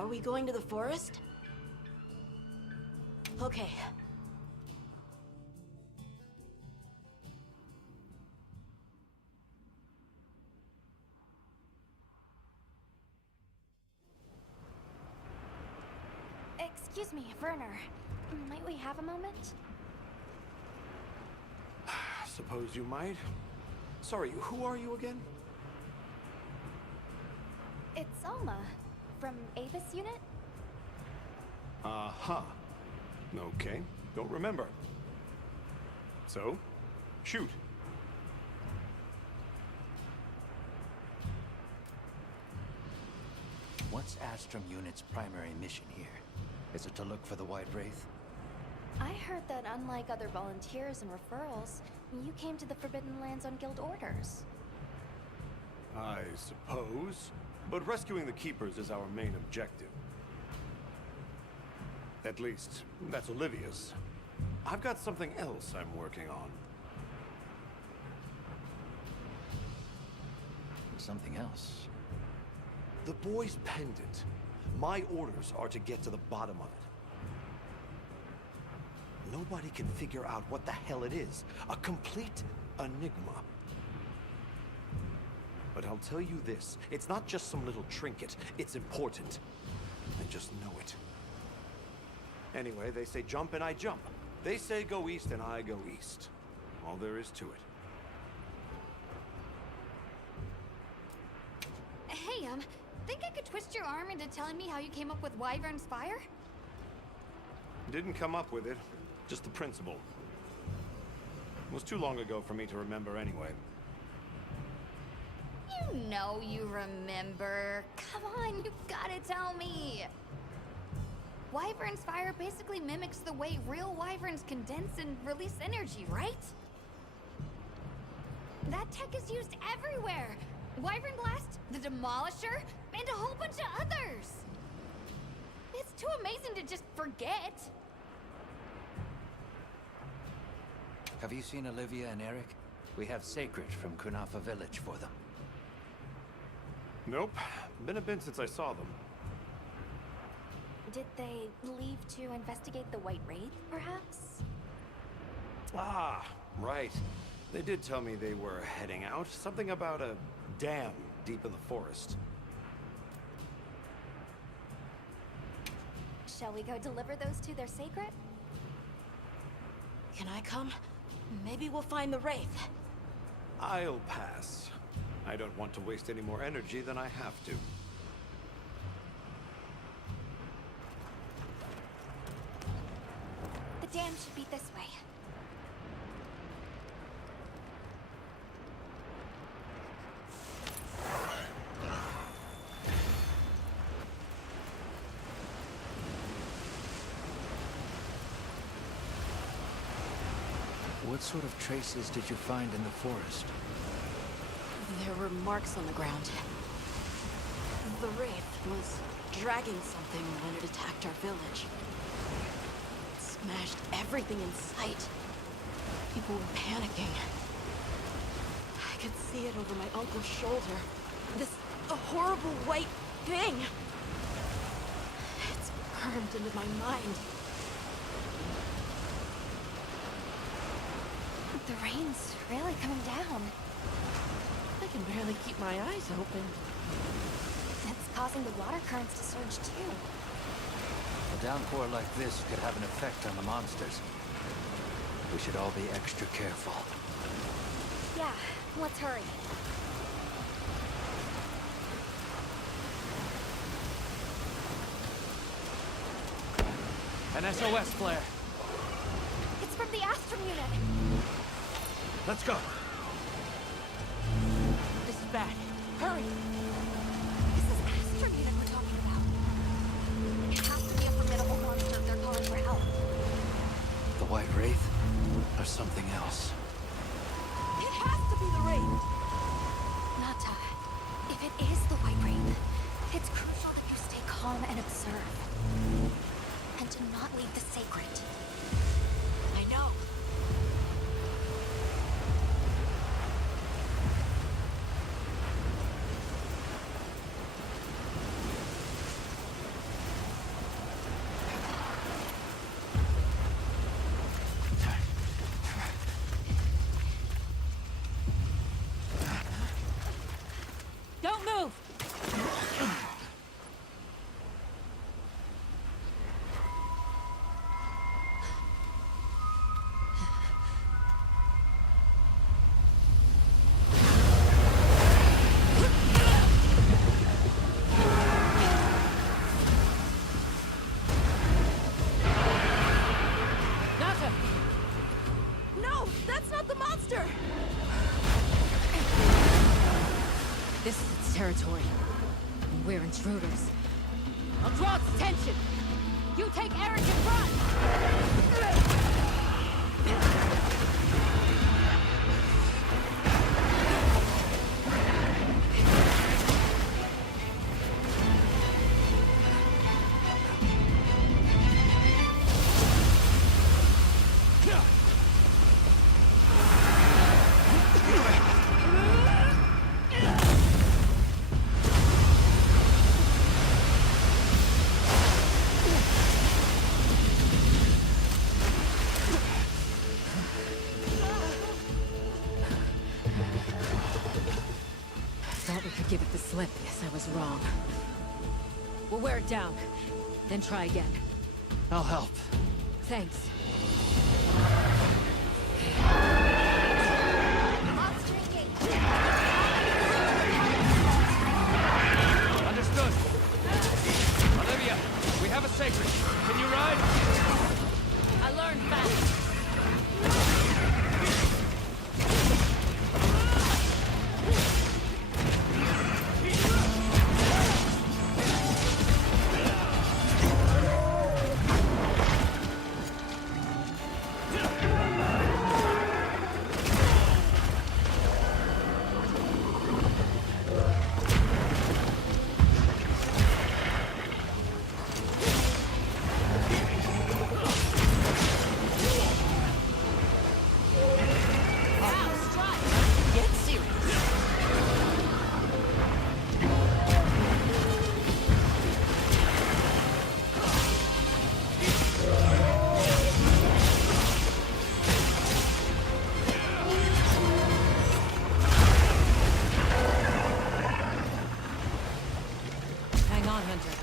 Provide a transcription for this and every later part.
Are we going to the forest? Okay. Excuse me, Werner. Might we have a moment? Suppose you might. Sorry, who are you again? It's Alma, from Avis Unit? Uh-huh. Okay, don't remember. So, shoot. What's Astrum Unit's primary mission here? Is it to look for the White Wraith? I heard that unlike other volunteers and referrals, you came to the Forbidden Lands on guild orders. I suppose. But rescuing the Keepers is our main objective. At least, that's Olivia's. I've got something else I'm working on. Something else? The boy's pendant. My orders are to get to the bottom of it. Nobody can figure out what the hell it is. A complete enigma. But I'll tell you this, it's not just some little trinket, it's important. I just know it. Anyway, they say jump and I jump. They say go east and I go east. All there is to it. Hey, think I could twist your arm into telling me how you came up with Wyvern's Fire? Didn't come up with it, just the principle. It was too long ago for me to remember anyway. You know you remember. Come on, you gotta tell me. Wyvern's Fire basically mimics the way real wyverns condense and release energy, right? That tech is used everywhere. Wyvern Blast, the Demolisher, and a whole bunch of others. It's too amazing to just forget. Have you seen Olivia and Eric? We have Sacred from Kunafa Village for them. Nope. Been a bit since I saw them. Did they leave to investigate the White Wraith, perhaps? Ah, right. They did tell me they were heading out. Something about a dam deep in the forest. Shall we go deliver those to their sacred? Can I come? Maybe we'll find the Wraith. I'll pass. I don't want to waste any more energy than I have to. The dam should be this way. What sort of traces did you find in the forest? There were marks on the ground. The Wraith was dragging something when it attacked our village. It smashed everything in sight. People were panicking. I could see it over my uncle's shoulder. This horrible white thing. It's burned into my mind. The rain's really coming down. I can barely keep my eyes open. It's causing the water currents to surge too. A downpour like this could have an effect on the monsters. We should all be extra careful. Yeah, let's hurry. An SOS flare! It's from the Astrum Unit. Let's go! This is bad. Hurry! This is Astrum Unit we're talking about. It has to be a formidable monster if they're calling for help. The White Wraith? Or something else? It has to be the Wraith! Nata, if it is the White Wraith, it's crucial that you stay calm and observe. And to not leave the sacred. I know. intruders. I'll draw its attention. You take Eric in front! Thought we could give it the slip. Guess I was wrong. We'll wear it down, then try again. I'll help. Thanks. Understood. Olivia, we have a sacred. Can you ride? I learned fast. Hang on, Hunter.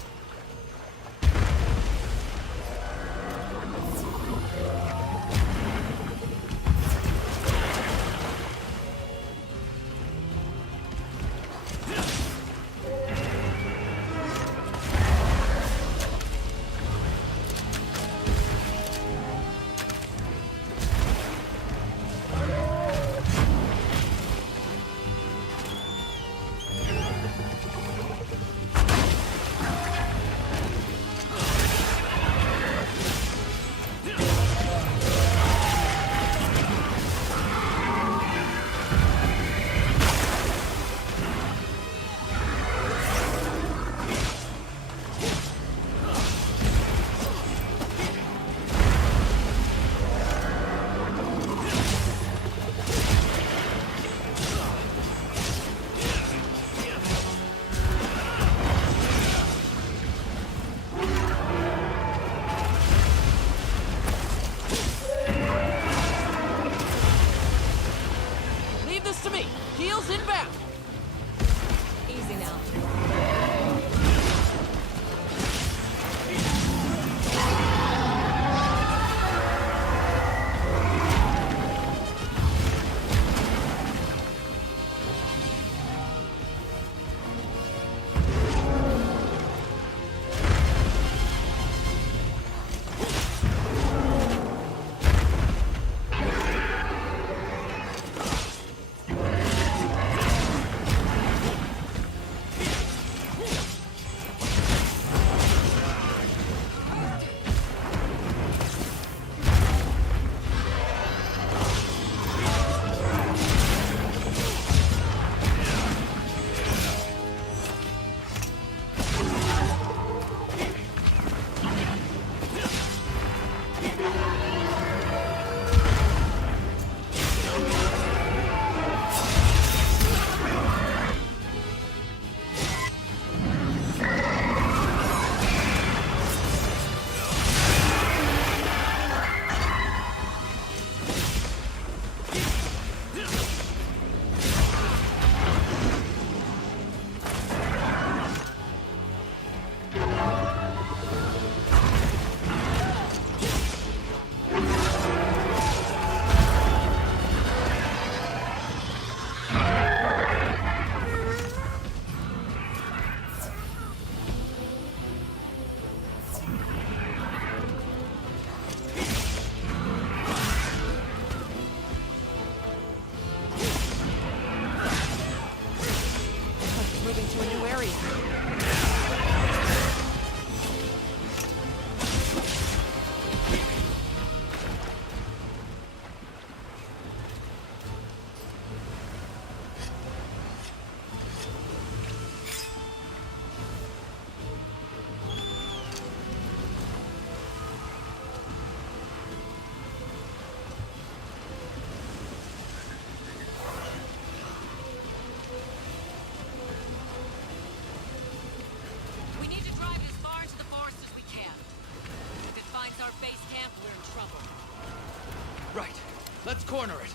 Let's corner it.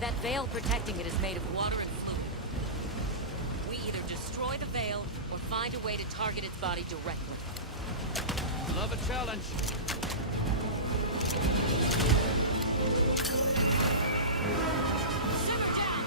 That veil protecting it is made of water and fluid. We either destroy the veil or find a way to target its body directly. Love a challenge. Simmer down!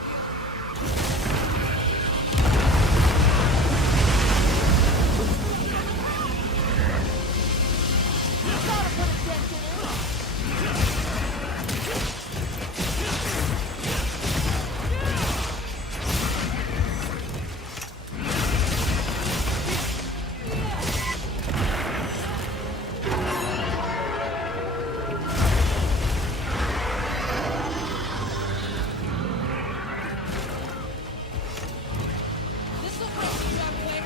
This'll break you up quick!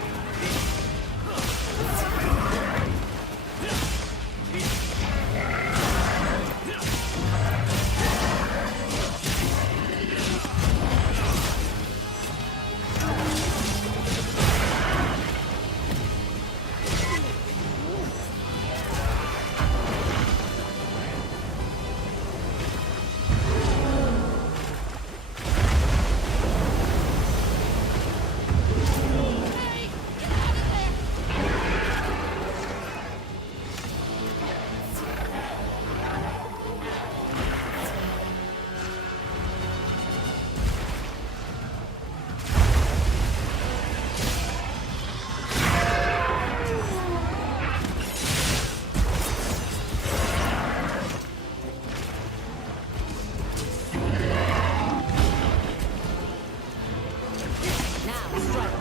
Now, strike!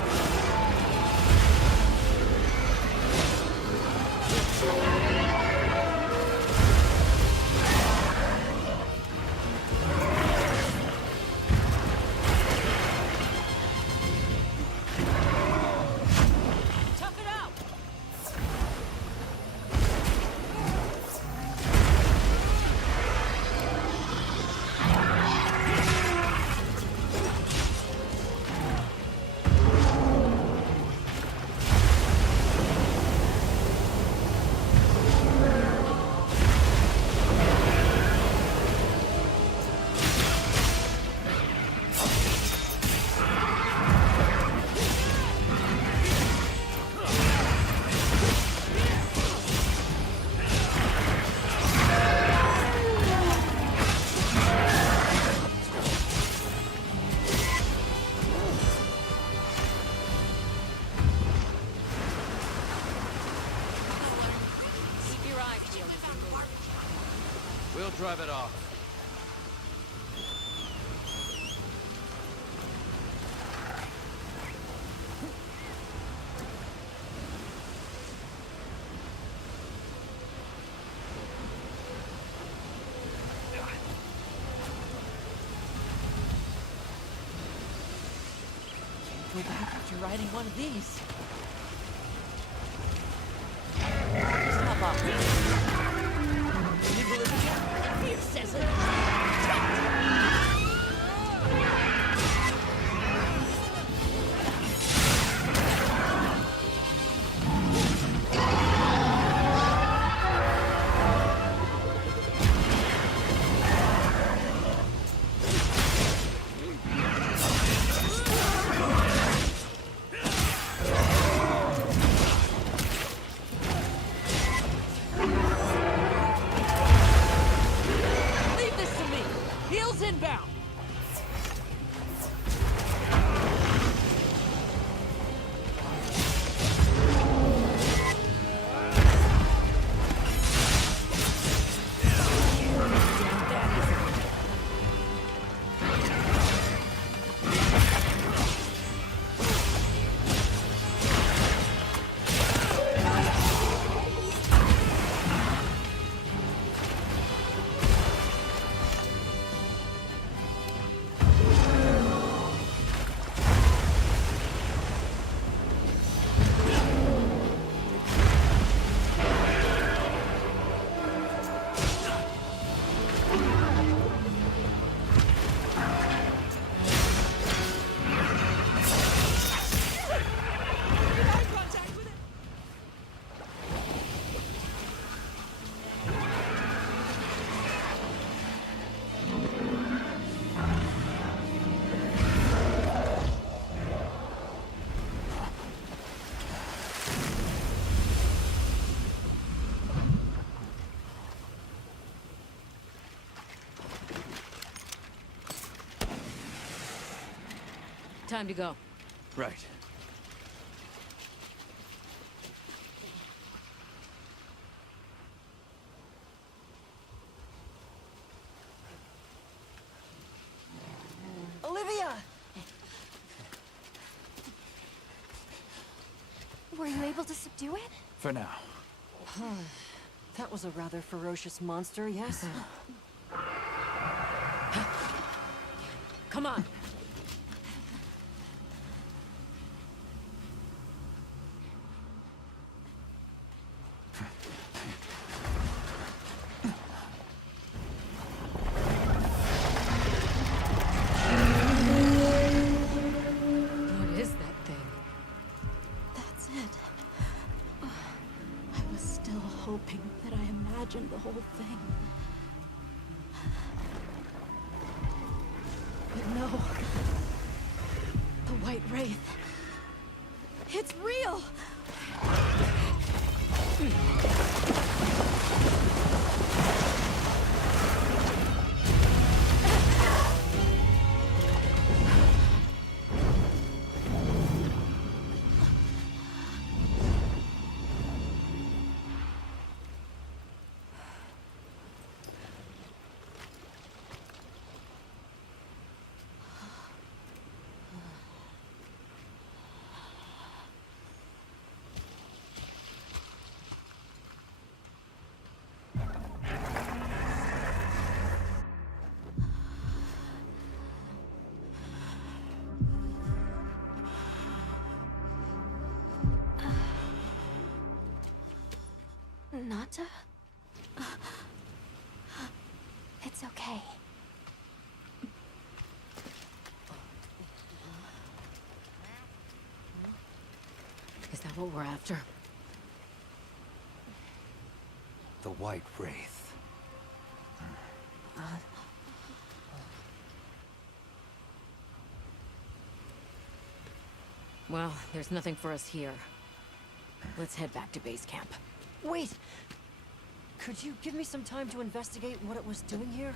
Tough it out! Keep your eyes peeled as we move. We'll drive it off. Go back after riding one of these. Stop off. Nibble it again. Here says it. Leave this to me. Heels inbound. Time to go. Right. Olivia! Were you able to subdue it? For now. That was a rather ferocious monster, yes? Come on. What is that thing? That's it. I was still hoping that I imagined the whole thing. But no. The White Wraith. It's real! Nata? It's okay. Is that what we're after? The White Wraith. Well, there's nothing for us here. Let's head back to base camp. Wait! Could you give me some time to investigate what it was doing here?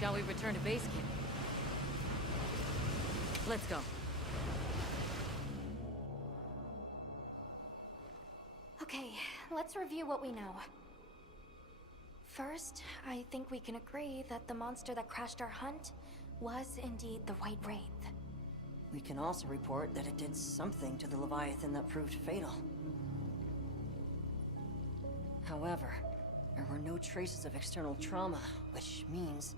Shall we return to base camp? Let's go. Okay, let's review what we know. First, I think we can agree that the monster that crashed our hunt was indeed the White Wraith. We can also report that it did something to the Leviathan that proved fatal. However, there were no traces of external trauma, which means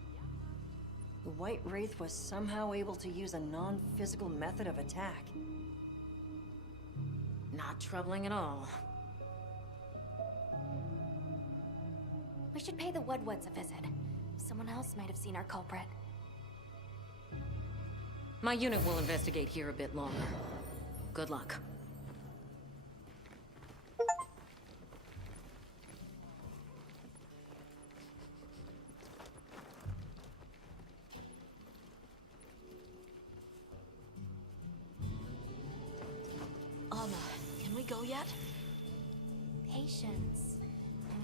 the White Wraith was somehow able to use a non-physical method of attack. Not troubling at all. We should pay the Woodwoods a visit. Someone else might have seen our culprit. My unit will investigate here a bit longer. Good luck. Can we go yet? Patience.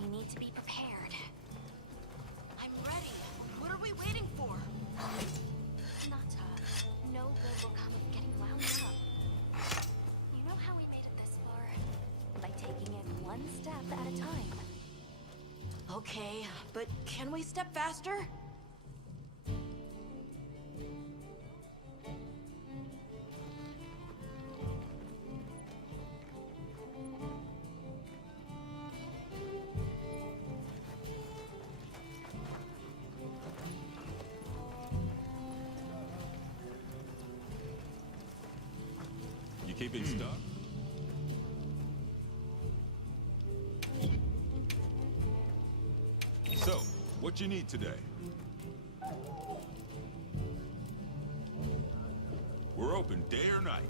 We need to be prepared. I'm ready. What are we waiting for? Nata, no good will come of getting wound up. You know how we made it this far? By taking it one step at a time. Okay, but can we step faster? You keeping stuck? So, what you need today? We're open day or night.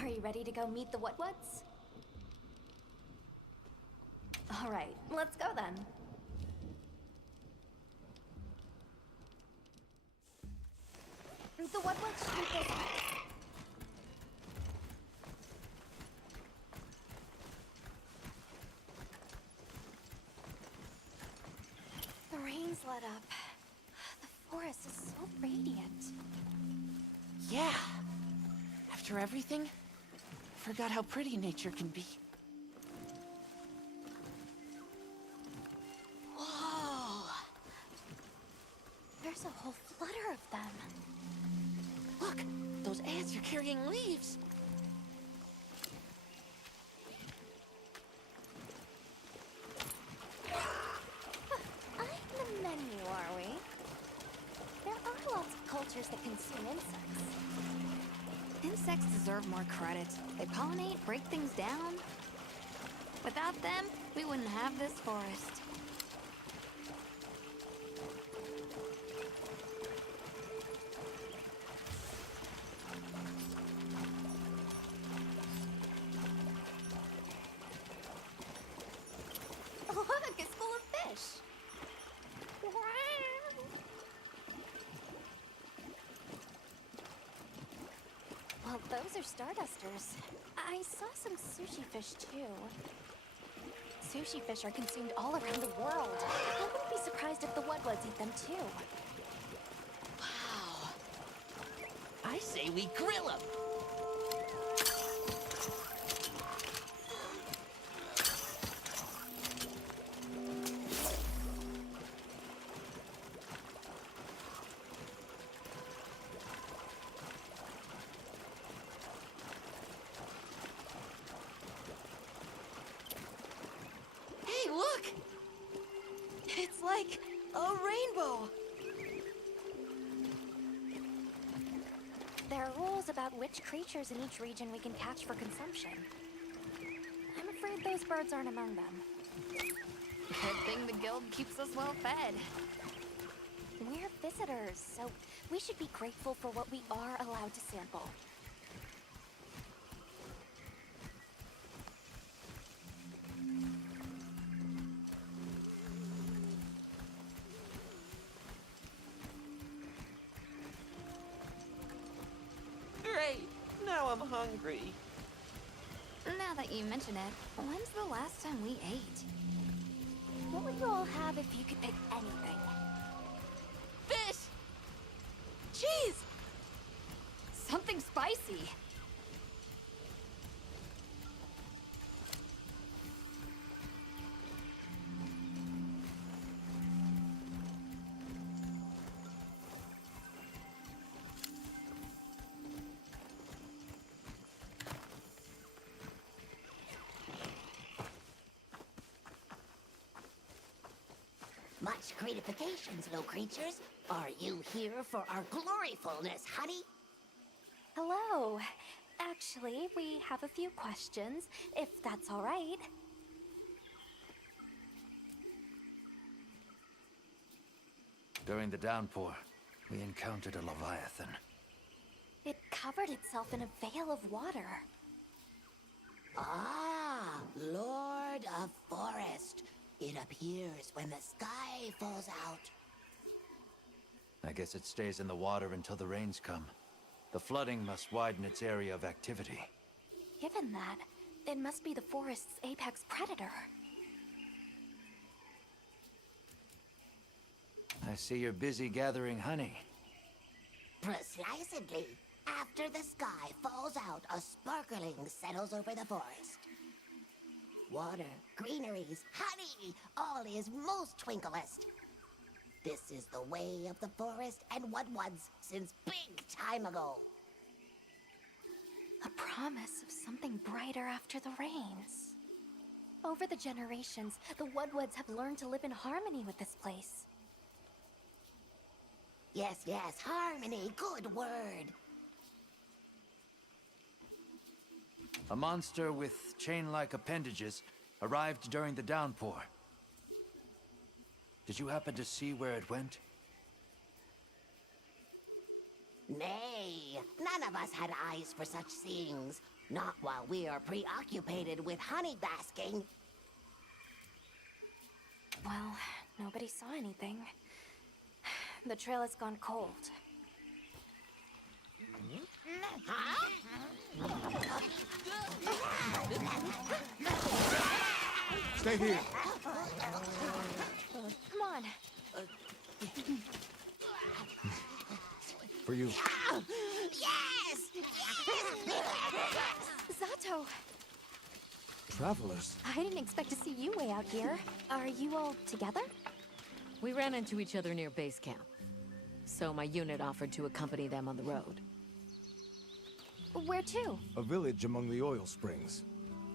Are you ready to go meet the What's? All right, let's go then. The What's shoot this way. The rain's let up. The forest is so radiant. Yeah. After everything, forgot how pretty nature can be. Whoa! There's a whole flutter of them. Look, those ants are carrying leaves. I'm the menu, are we? There are lots of cultures that consume insects. Insects deserve more credit. They pollinate, break things down. Without them, we wouldn't have this forest. Look, it's full of fish. Well, those are stardusters. I saw some sushi fish too. Sushi fish are consumed all around the world. I wouldn't be surprised if the Wudwuds eat them too. Wow. I say we grill them. Hey, look! It's like a rainbow. There are rules about which creatures in each region we can catch for consumption. I'm afraid those birds aren't among them. Good thing the guild keeps us well fed. We're visitors, so we should be grateful for what we are allowed to sample. Great. Now I'm hungry. Now that you mention it, when's the last time we ate? What would you all have if you could pick anything? Fish! Cheese! Something spicy. Such gratifications, little creatures. Are you here for our gloryfulness, honey? Hello. Actually, we have a few questions, if that's all right. During the downpour, we encountered a Leviathan. It covered itself in a veil of water. Ah, Lord of Forest. It appears when the sky falls out. I guess it stays in the water until the rains come. The flooding must widen its area of activity. Given that, it must be the forest's apex predator. I see you're busy gathering honey. Precisely. After the sky falls out, a sparkling settles over the forest. Water, greeneries, honey, all is most twinklest. This is the way of the forest and what was since big time ago. A promise of something brighter after the rains. Over the generations, the Woodwoods have learned to live in harmony with this place. Yes, yes, harmony, good word. A monster with chain-like appendages arrived during the downpour. Did you happen to see where it went? Nay, none of us had eyes for such things. Not while we are preoccupied with honey basking. Well, nobody saw anything. The trail has gone cold. Stay here. Come on. For you. Yes! Zato! Travelers. I didn't expect to see you way out here. Are you all together? We ran into each other near base camp. So my unit offered to accompany them on the road. Where to? A village among the oil springs.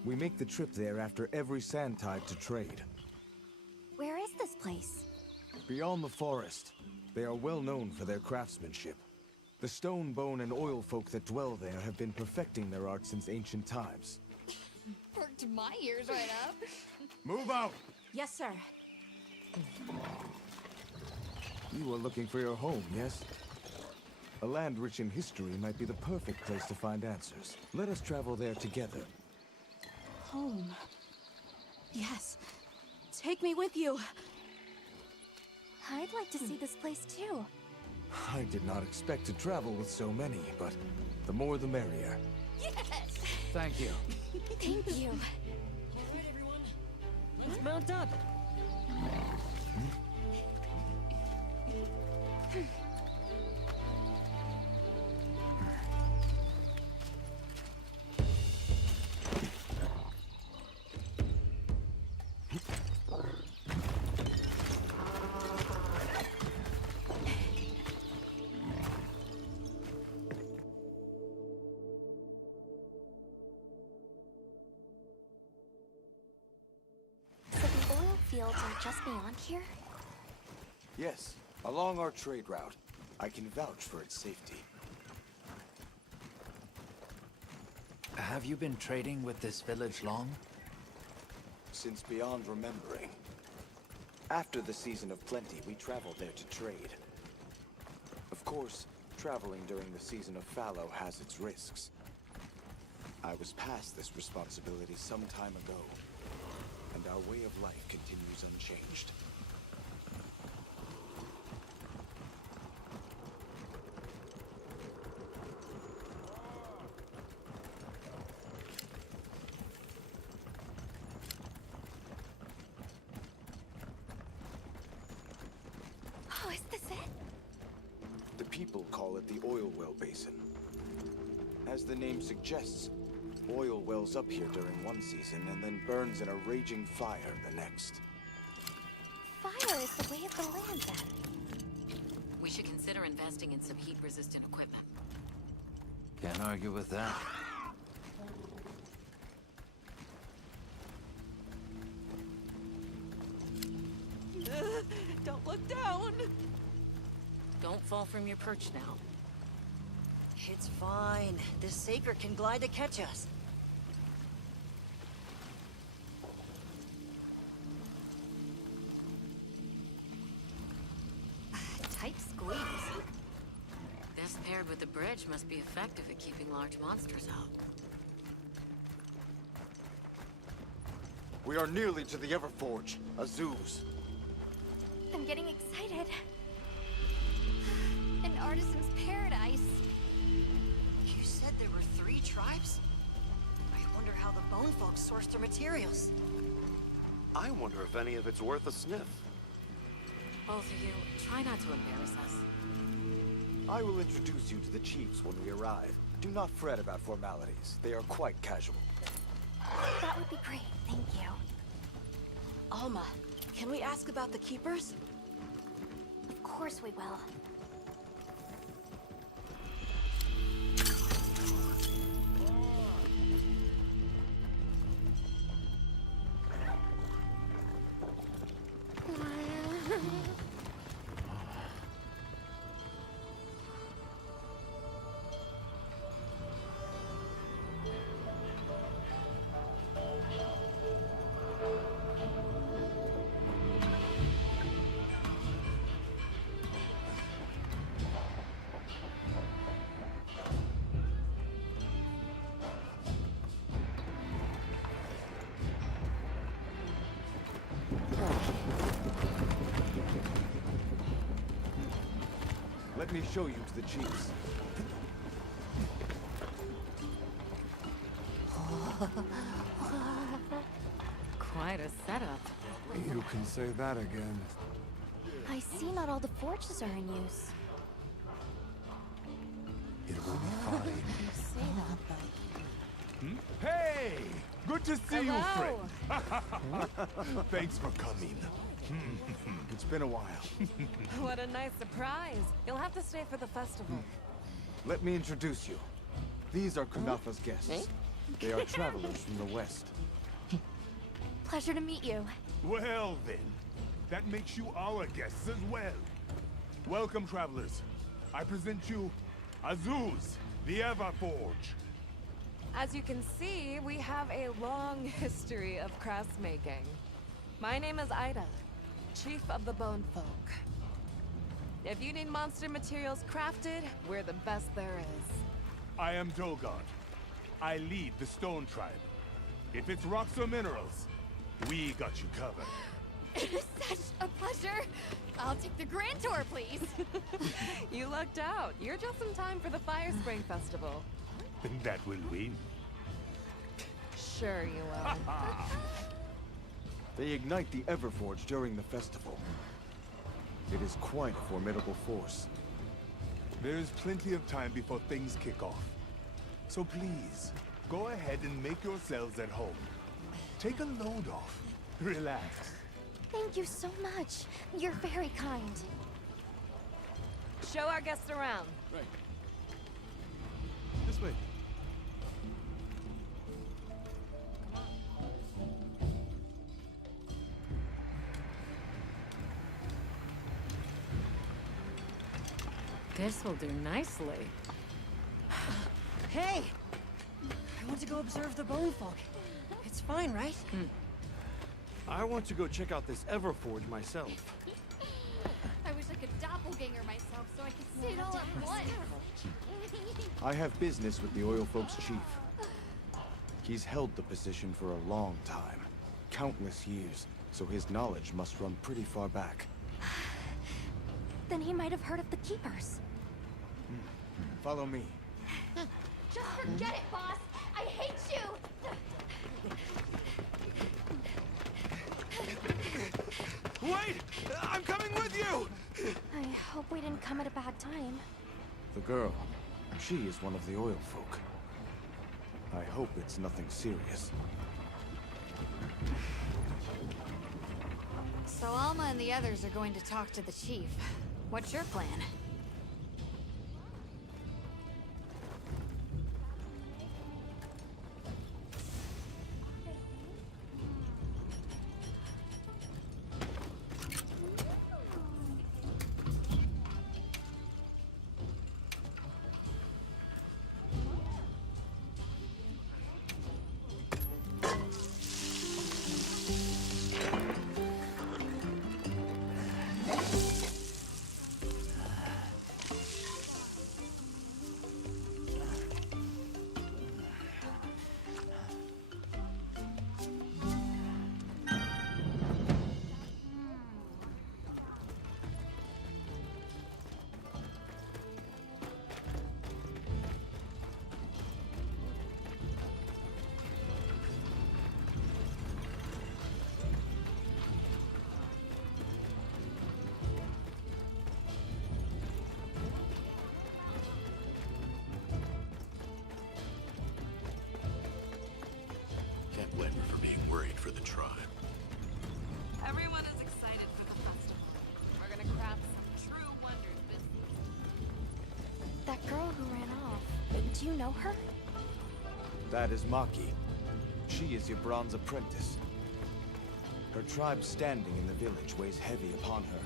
We make the trip there after every sand tide to trade. Where is this place? Beyond the forest, they are well known for their craftsmanship. The stone, bone, and oil folk that dwell there have been perfecting their art since ancient times. Perked my ears right up. Move out! Yes, sir. You are looking for your home, yes? A land rich in history might be the perfect place to find answers. Let us travel there together. Home. Yes. Take me with you. I'd like to see this place too. I did not expect to travel with so many, but the more the merrier. Yes! Thank you. Thank you. All right, everyone. Let's mount up. So the oil fields are just beyond here? Yes, along our trade route. I can vouch for its safety. Have you been trading with this village long? Since beyond remembering. After the season of plenty, we traveled there to trade. Of course, traveling during the season of fallow has its risks. I was past this responsibility some time ago, and our way of life continues unchanged. Oh, is this it? The people call it the oil well basin. As the name suggests, oil wells up here during one season and then burns in a raging fire the next. Fire is the way of the land then. We should consider investing in some heat-resistant equipment. Can't argue with that. Don't look down! Don't fall from your perch now. It's fine. This Saker can glide to catch us. Tight squeeze. This paired with the bridge must be effective at keeping large monsters out. We are nearly to the Everforge, Azuz. I'm getting excited. An artisan's paradise. You said there were 3 tribes? I wonder how the Bone Folk source their materials. I wonder if any of it's worth a sniff. Both of you, try not to embarrass us. I will introduce you to the chiefs when we arrive. Do not fret about formalities. They are quite casual. That would be great, thank you. Alma, can we ask about the Keepers? Of course we will. Let me show you to the chiefs. Quite a setup. You can say that again. I see not all the forges are in use. It will be fine. You say that, but... Hey! Good to see you, Hello. friend. Thanks for coming. It's been a while. What a nice surprise. You'll have to stay for the festival. Let me introduce you. These are Kunafa's guests. They are travelers from the west. Pleasure to meet you. Well then, that makes you our guests as well. Welcome, travelers. I present you Azuz, the Everforge. As you can see, we have a long history of craftsmaking. My name is Ida, Chief of the Bone Folk. If you need monster materials crafted, we're the best there is. I am Dolgard. I lead the Stone Tribe. If it's rocks or minerals, we got you covered. It is such a pleasure. I'll take the grand tour, please. You lucked out. You're just in time for the Fire Spring Festival. That will win. Sure you will. They ignite the Everforge during the festival. It is quite a formidable force. There is plenty of time before things kick off. So please, go ahead and make yourselves at home. Take a load off. Relax. Thank you so much. You're very kind. Show our guests around. Right. This way. This will do nicely. Hey! I want to go observe the Bone Folk. It's fine, right? I want to go check out this Everforge myself. I wish I could doppelganger myself so I could see it all at once. I have business with the Oil Folks chief. He's held the position for a long time. Countless years, so his knowledge must run pretty far back. Then he might have heard of the Keepers. Follow me. Just forget it, boss. I hate you. Wait! I'm coming with you! I hope we didn't come at a bad time. The girl, she is one of the Oil Folk. I hope it's nothing serious. So Alma and the others are going to talk to the chief. What's your plan? blame her for being worried for the tribe. Everyone is excited for the festival. We're gonna craft some true wonders this season. That girl who ran off, do you know her? That is Maki. She is Yabran's apprentice. Her tribe's standing in the village weighs heavy upon her,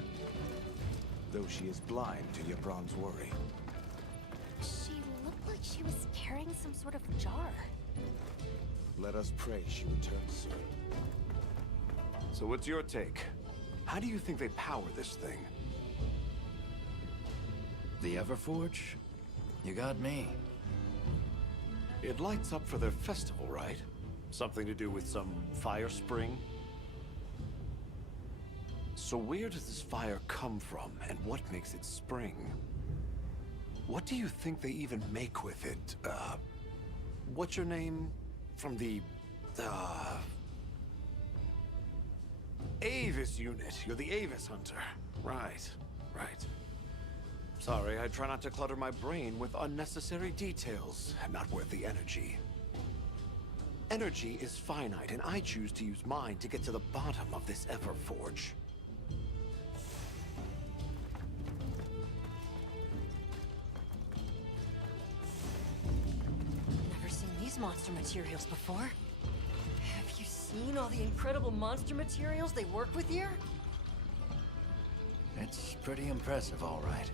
though she is blind to Yabran's worry. She looked like she was carrying some sort of jar. Let us pray she returns soon. So what's your take? How do you think they power this thing? The Everforge? You got me. It lights up for their festival, right? Something to do with some fire spring? So where does this fire come from, and what makes it spring? What do you think they even make with it? What's your name? From the, Avis unit. You're the Avis hunter. Right, right. Sorry, I try not to clutter my brain with unnecessary details. Not worth the energy. Energy is finite, and I choose to use mine to get to the bottom of this Everforge. Never seen these monster materials before. Have you seen all the incredible monster materials they work with here? It's pretty impressive, all right.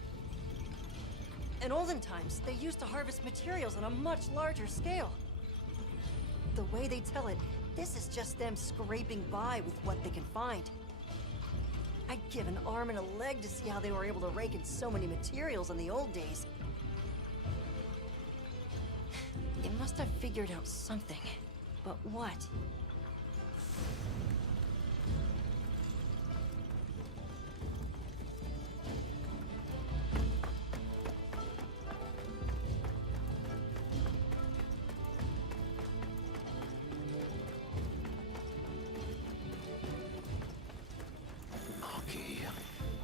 In olden times, they used to harvest materials on a much larger scale. The way they tell it, this is just them scraping by with what they can find. I'd give an arm and a leg to see how they were able to rake in so many materials in the old days. They must have figured out something. But what?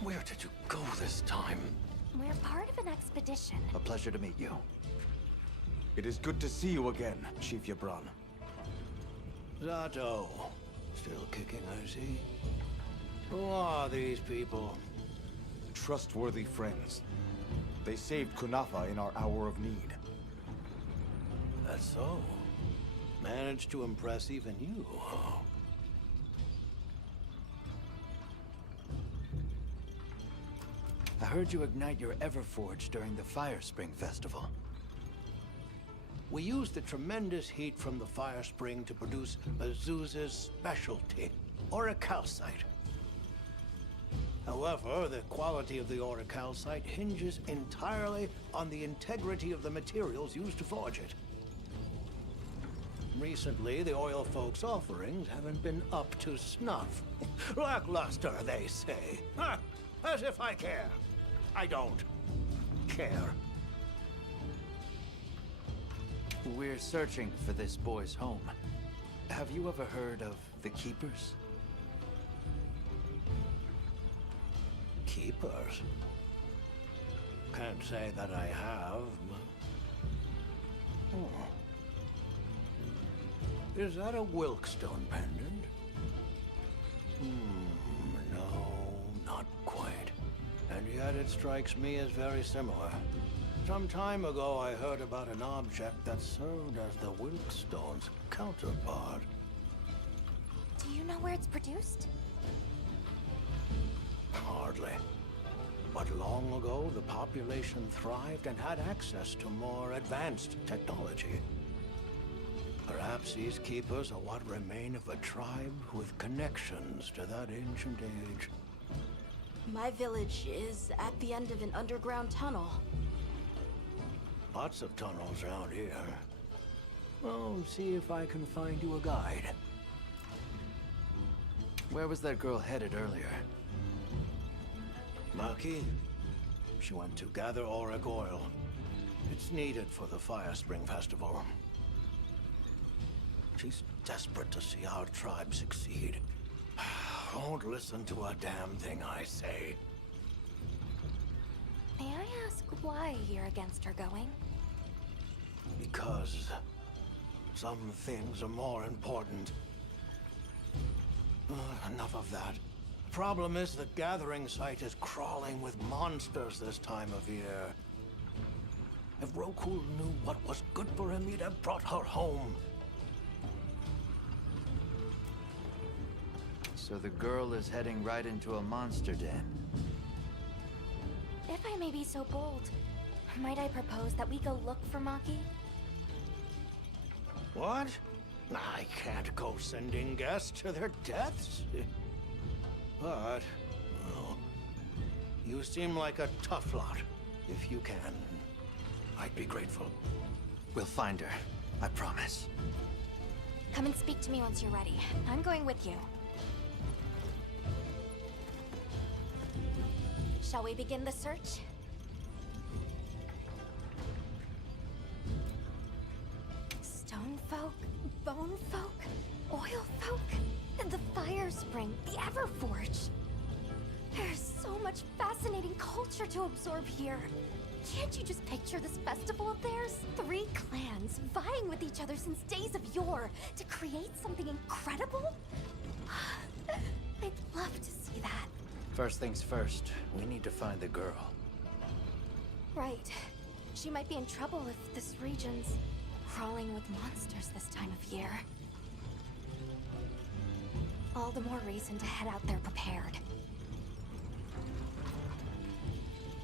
Where did you go this time? We're part of an expedition. A pleasure to meet you. It is good to see you again, Chief Yabran. Zato. Still kicking, I see. Who are these people? Trustworthy friends. They saved Kunafa in our hour of need. That's so. Managed to impress even you, huh? I heard you ignite your Everforge during the Fire Spring Festival. We used the tremendous heat from the fire spring to produce Azuz's specialty, auricalcite. However, the quality of the auricalcite hinges entirely on the integrity of the materials used to forge it. Recently, the oil folks' offerings haven't been up to snuff. Lackluster, they say. Huh, as if I care. I don't care. We're searching for this boy's home. Have you ever heard of the Keepers? Keepers? Can't say that I have. Oh. Is that a Wilkstone pendant? No, not quite. And yet it strikes me as very similar. Some time ago I heard about an object that served as the Wilkstone's counterpart. Do you know where it's produced? Hardly. But long ago, the population thrived and had access to more advanced technology. Perhaps these keepers are what remain of a tribe with connections to that ancient age. My village is at the end of an underground tunnel. Lots of tunnels around here. I'll see if I can find you a guide. Where was that girl headed earlier? Maki? She went to gather auric oil. It's needed for the Fire Spring Festival. She's desperate to see our tribe succeed. Won't listen to a damn thing I say. May I ask why you're against her going? Because Some things are more important. Enough of that. The problem is the gathering site is crawling with monsters this time of year. If Rokul knew what was good for him, he'd have brought her home. So the girl is heading right into a monster den. If I may be so bold, might I propose that we go look for Maki? What? I can't go sending guests to their deaths. But, well, you seem like a tough lot. If you can, I'd be grateful. We'll find her, I promise. Come and speak to me once you're ready. I'm going with you. Shall we begin the search? Stone folk, bone folk, oil folk, and the fire spring, the Everforge. There's so much fascinating culture to absorb here. Can't you just picture this festival of theirs? 3 clans vying with each other since days of yore to create something incredible? I'd love to see that. First things first, we need to find the girl. Right. She might be in trouble if this region's crawling with monsters this time of year. All the more reason to head out there prepared.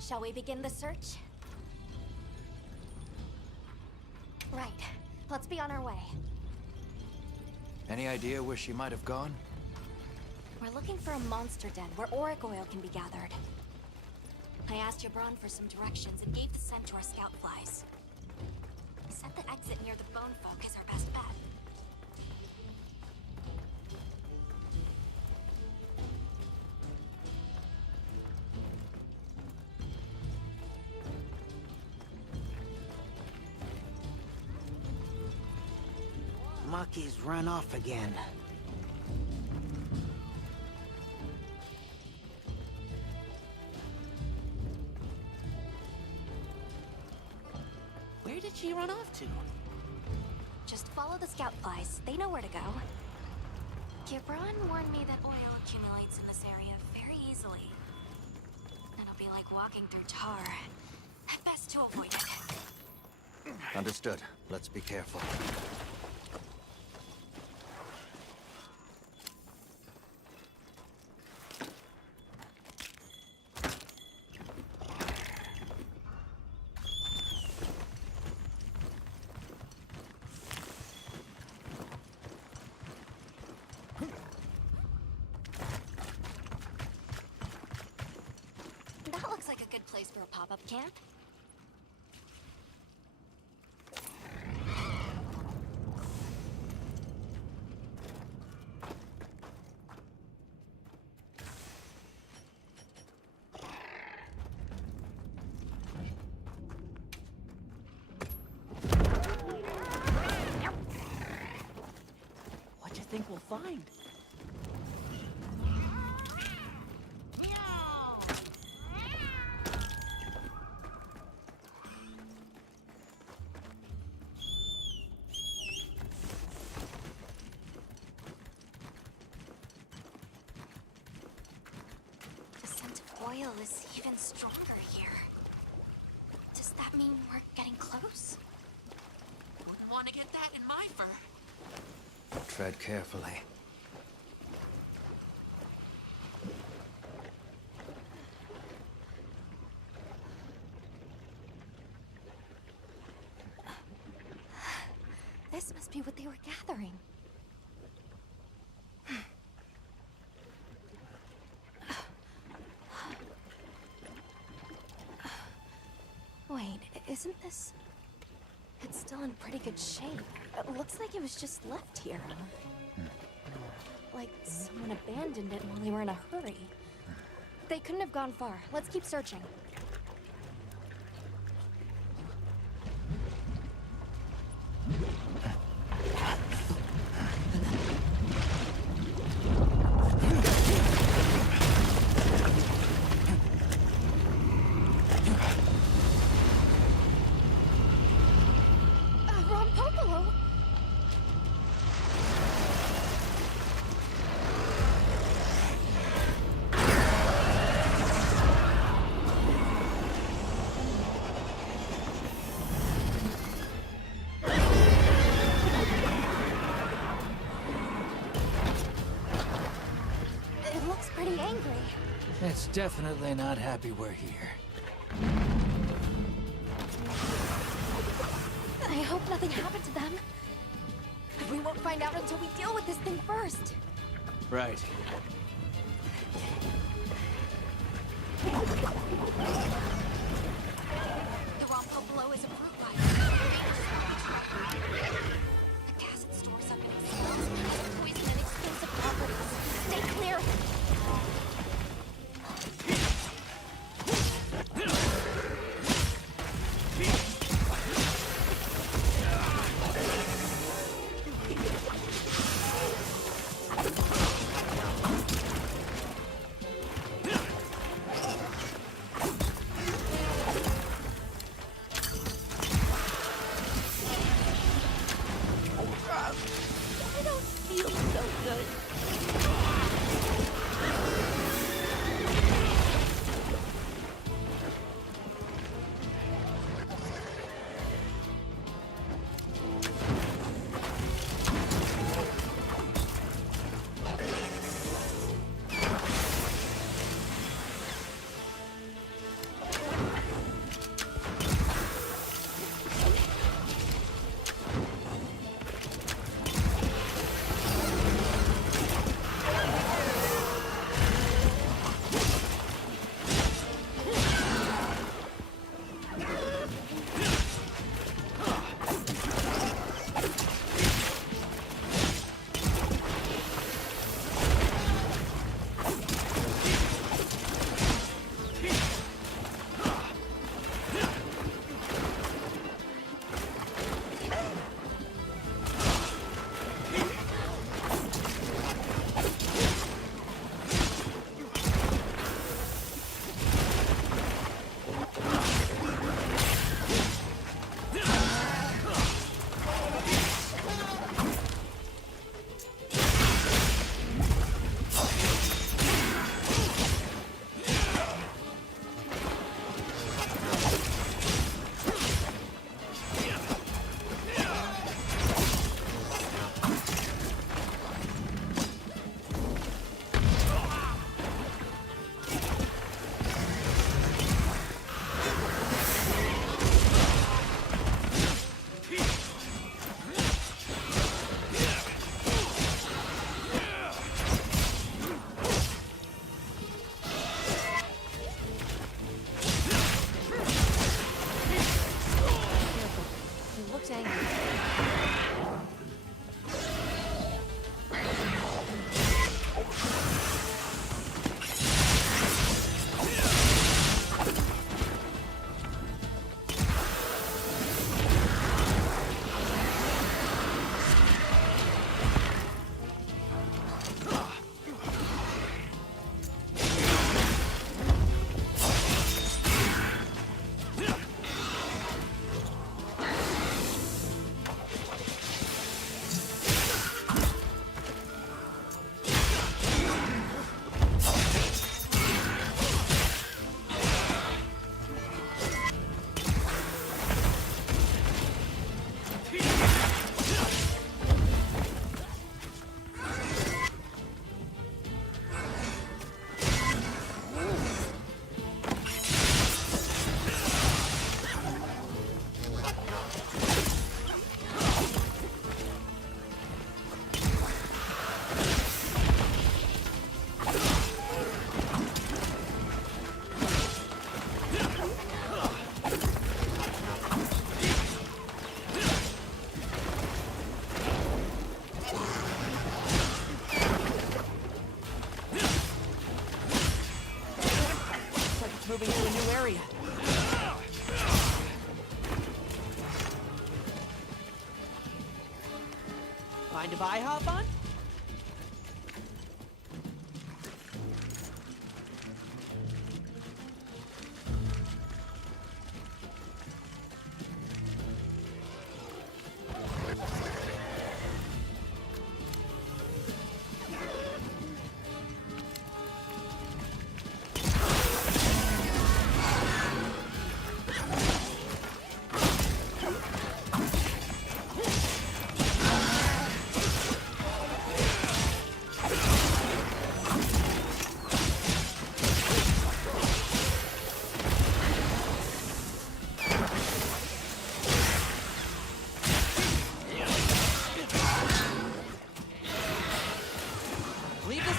Shall we begin the search? Right. Let's be on our way. Any idea where she might have gone? We're looking for a monster den where auric oil can be gathered. I asked Jabron for some directions and gave the scent to our scout flies. He said the exit near the bone folk is our best bet. Maki's run off again. Where did she run off to? Just follow the scout flies. They know where to go. Gibran warned me that oil accumulates in this area very easily. It'll be like walking through tar. Best to avoid it. Understood. Let's be careful. That looks like a good place for a pop-up camp. What do you think we'll find? The scent of oil is even stronger here. Does that mean we're getting close? Wouldn't want to get that in my fur. Tread carefully. This must be what they were gathering. Wait, isn't this... It's still in pretty good shape. It looks like it was just left here. Like someone abandoned it while they were in a hurry. They couldn't have gone far. Let's keep searching. It's definitely not happy we're here. I hope nothing happened to them. We won't find out until we deal with this thing first. Right. The Rompo below is a brute light. The gas it stores up and explodes has poison and explosive properties. Stay clear of it. I don't feel so good. moving to a new area. Mind if I hop on?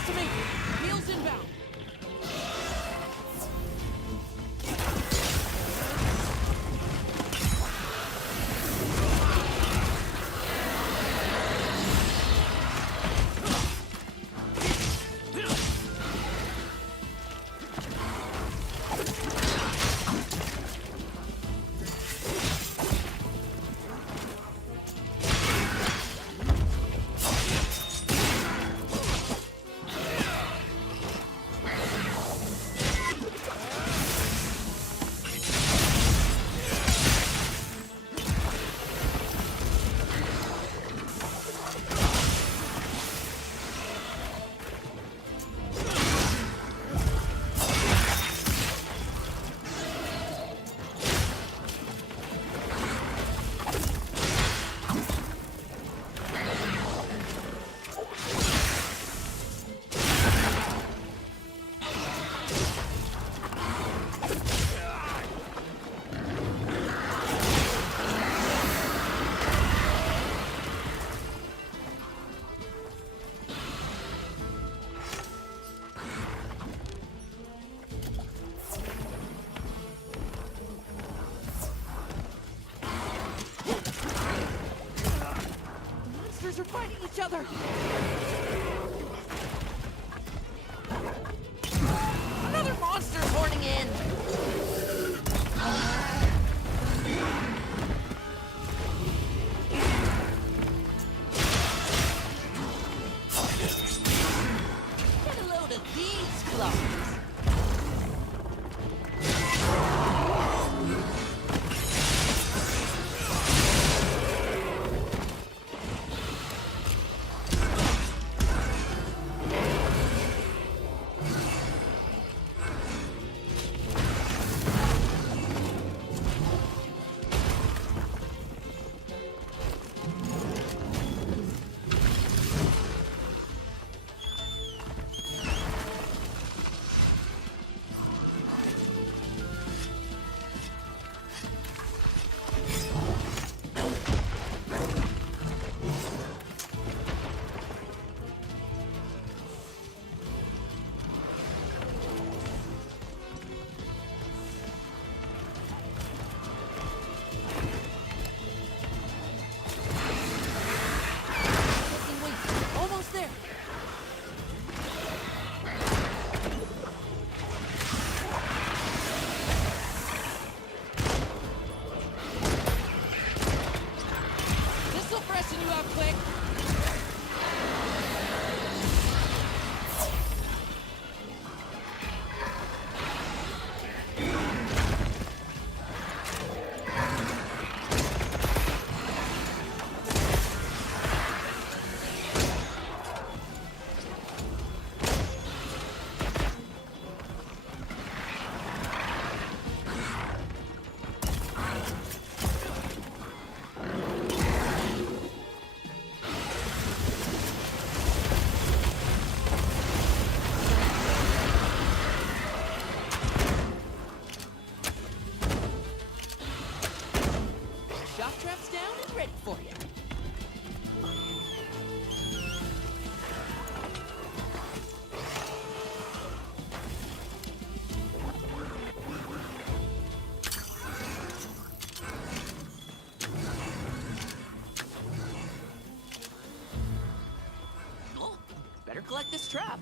to me. Wheels inbound. Monsters are fighting each other. Another monster's horning in. Get a load of these clowns. Almost there. This'll freshen you up quick. Shock trap's down and ready for you. Oh, better collect this trap.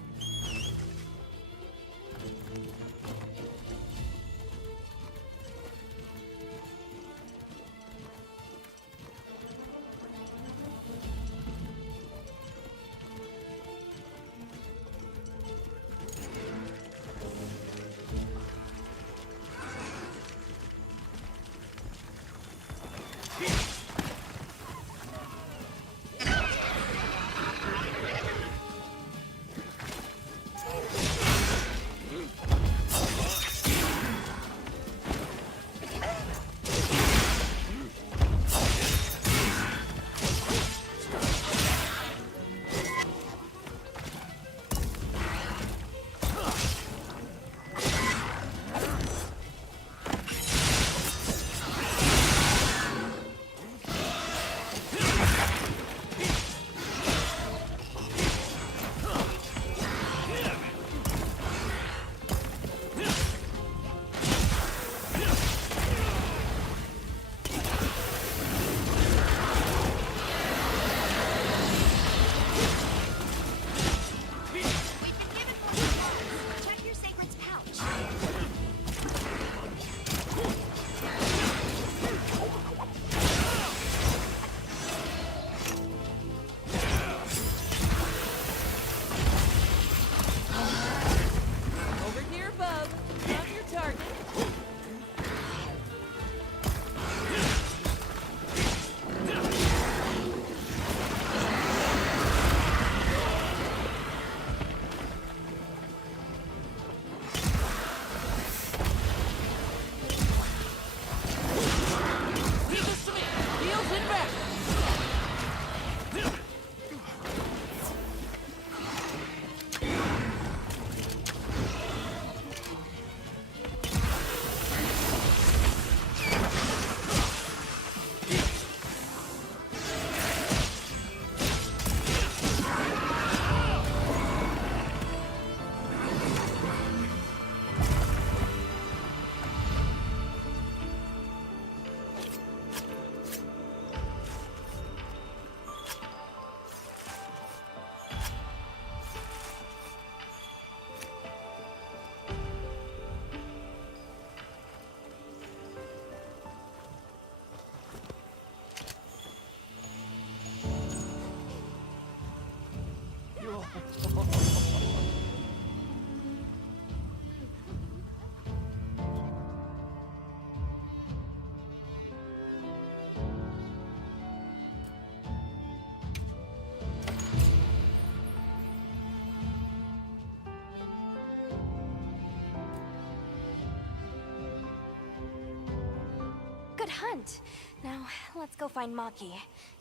Good hunt. Now, let's go find Maki.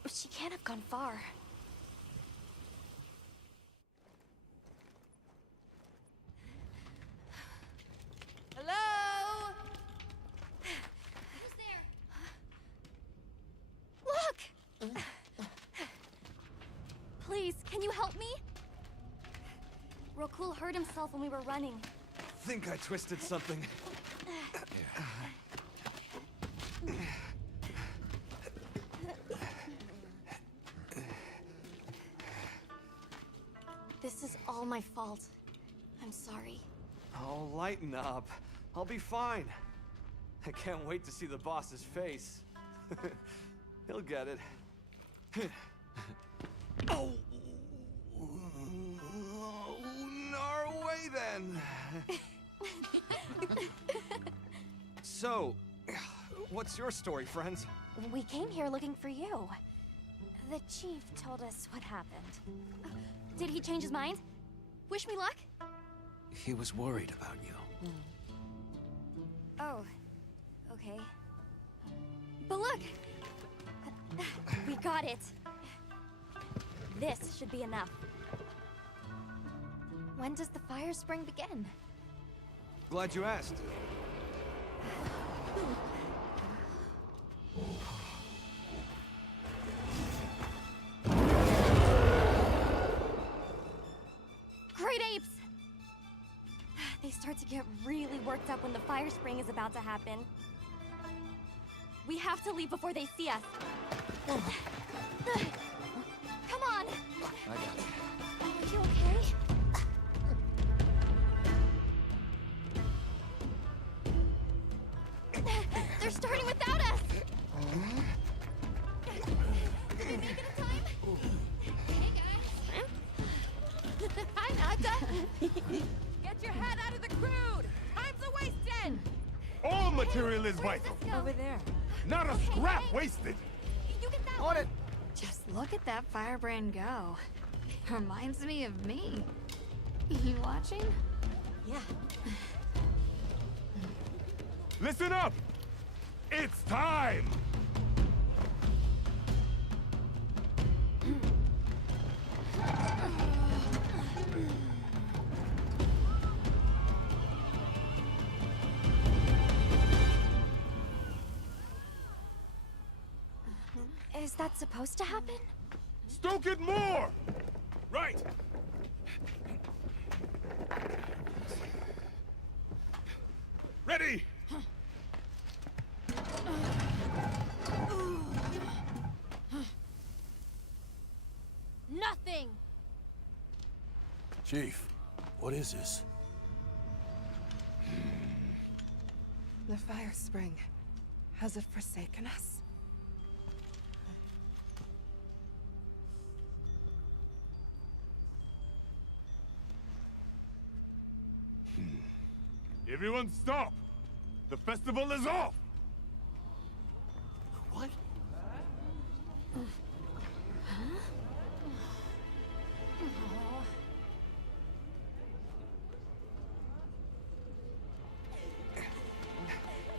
She can't have gone far. Hello? Who's there? Look! Please, can you help me? Rokul hurt himself when we were running. Think I twisted something. This is all my fault. I'm sorry. Oh, lighten up. I'll be fine. I can't wait to see the boss's face. He'll get it. Oh! Norway then! So, what's your story, friends? We came here looking for you. The chief told us what happened. Did he change his mind? Wish me luck? He was worried about you. Oh, okay. But look! We got it! This should be enough. When does the fire spring begin? Glad you asked. Great apes! They start to get really worked up when the fire spring is about to happen. We have to leave before they see us. Come on! I got it. Are you okay? They're starting without us! Did we make it in time? Hey, guys. Hi, Nata! Get your head out of the crude! Time's a wasting! All material is vital. Over there. Not a scrap wasted. You get that On one. it! Just look at that firebrand go. Reminds me of me. You watching? Yeah. Listen up! It's time! Is that supposed to happen? Stoke it more! Right! Ready! Nothing! Chief, what is this? The fire spring. Has it forsaken us? Everyone stop! The festival is off! What?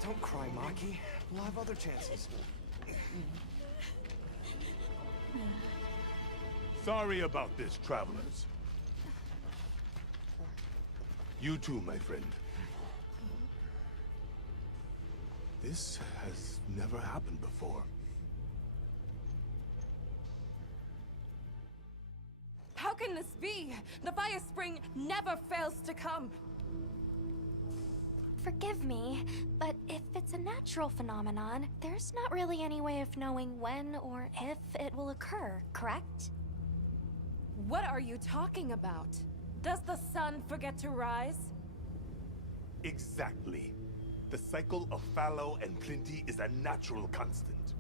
Don't cry, Maki. We'll have other chances. Sorry about this, travelers. You too, my friend. This has never happened before. How can this be? The fire spring never fails to come. Forgive me, but if it's a natural phenomenon, there's not really any way of knowing when or if it will occur, correct? What are you talking about? Does the sun forget to rise? Exactly. The cycle of fallow and plenty is a natural constant.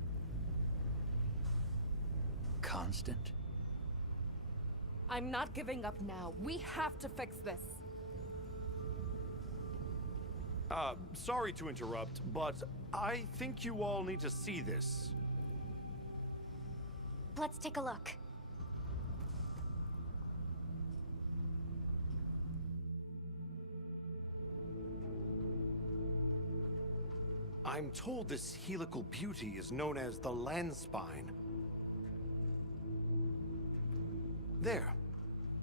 Constant? I'm not giving up now. We have to fix this. Sorry to interrupt, but I think you all need to see this. Let's take a look. I'm told this helical beauty is known as the Landspine. There.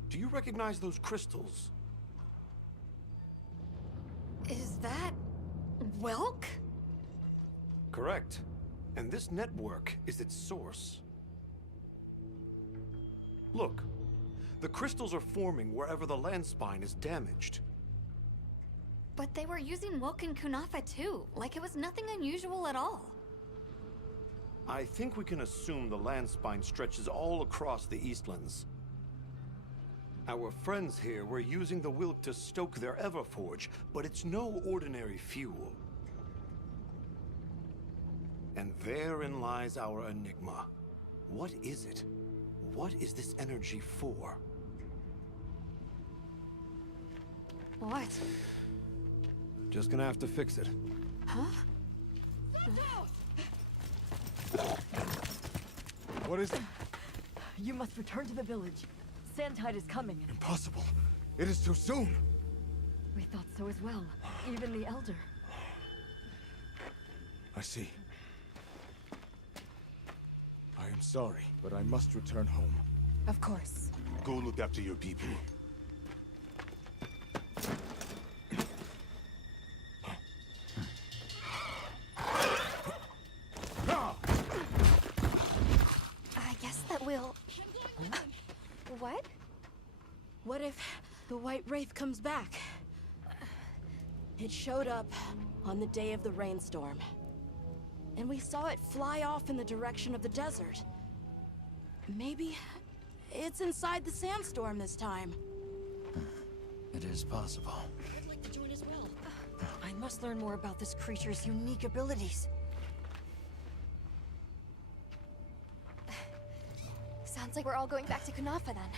Do you recognize those crystals? Is that... Welk? Correct. And this network is its source. Look. The crystals are forming wherever the Landspine is damaged. But they were using Welk and Kunafa too, like it was nothing unusual at all. I think we can assume the Landspine stretches all across the Eastlands. Our friends here were using the Wilk to stoke their Everforge, but it's no ordinary fuel. And therein lies our enigma. What is it? What is this energy for? What? Just gonna have to fix it. Huh? What is it? You must return to the village. Sandtide is coming. Impossible. It is too soon. We thought so as well. Even the Elder. I see. I am sorry, but I must return home. Of course. Go look after your people. I guess that we'll... What? What if the White Wraith comes back? It showed up on the day of the rainstorm. And we saw it fly off in the direction of the desert. Maybe it's inside the sandstorm this time. It is possible. I'd like to join as well. I must learn more about this creature's unique abilities. Sounds like we're all going back to Kunafa then.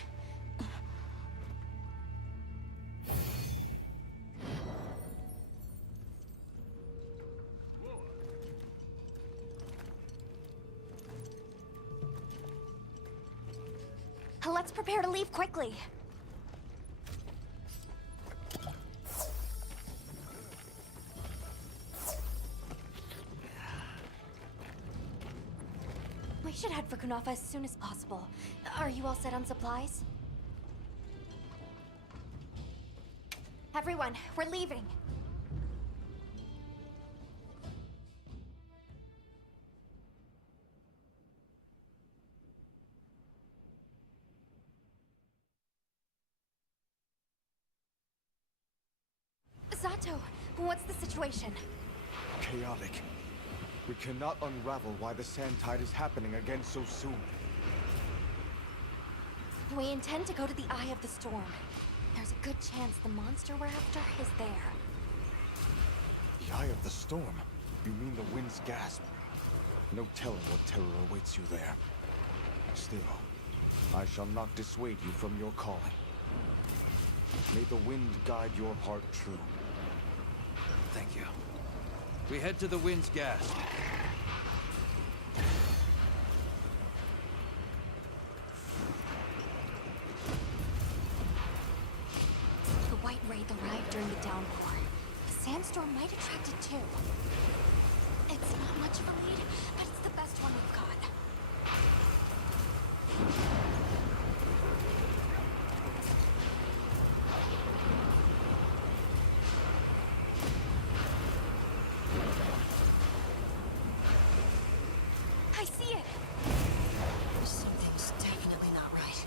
Let's prepare to leave quickly. We should head for Kunafa as soon as possible. Are you all set on supplies? Everyone, we're leaving. Zato, what's the situation? Chaotic. We cannot unravel why the Sandtide is happening again so soon. We intend to go to the Eye of the Storm. There's a good chance the monster we're after is there. The Eye of the Storm? You mean the Wind's Gasp? No telling what terror awaits you there. Still, I shall not dissuade you from your calling. May the wind guide your heart true. Thank you. We head to the Wind's Gasp. The White Wraith arrived during the downpour. The sandstorm might attract it too. It's not much of a lead, but it's the best one we've got. I see it! Something's definitely not right.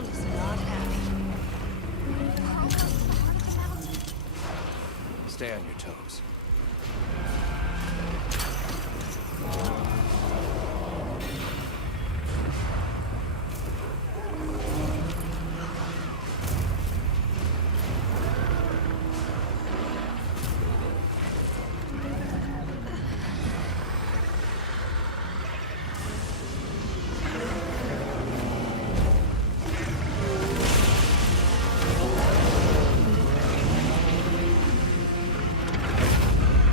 Ground is not happy. Stay on your toes.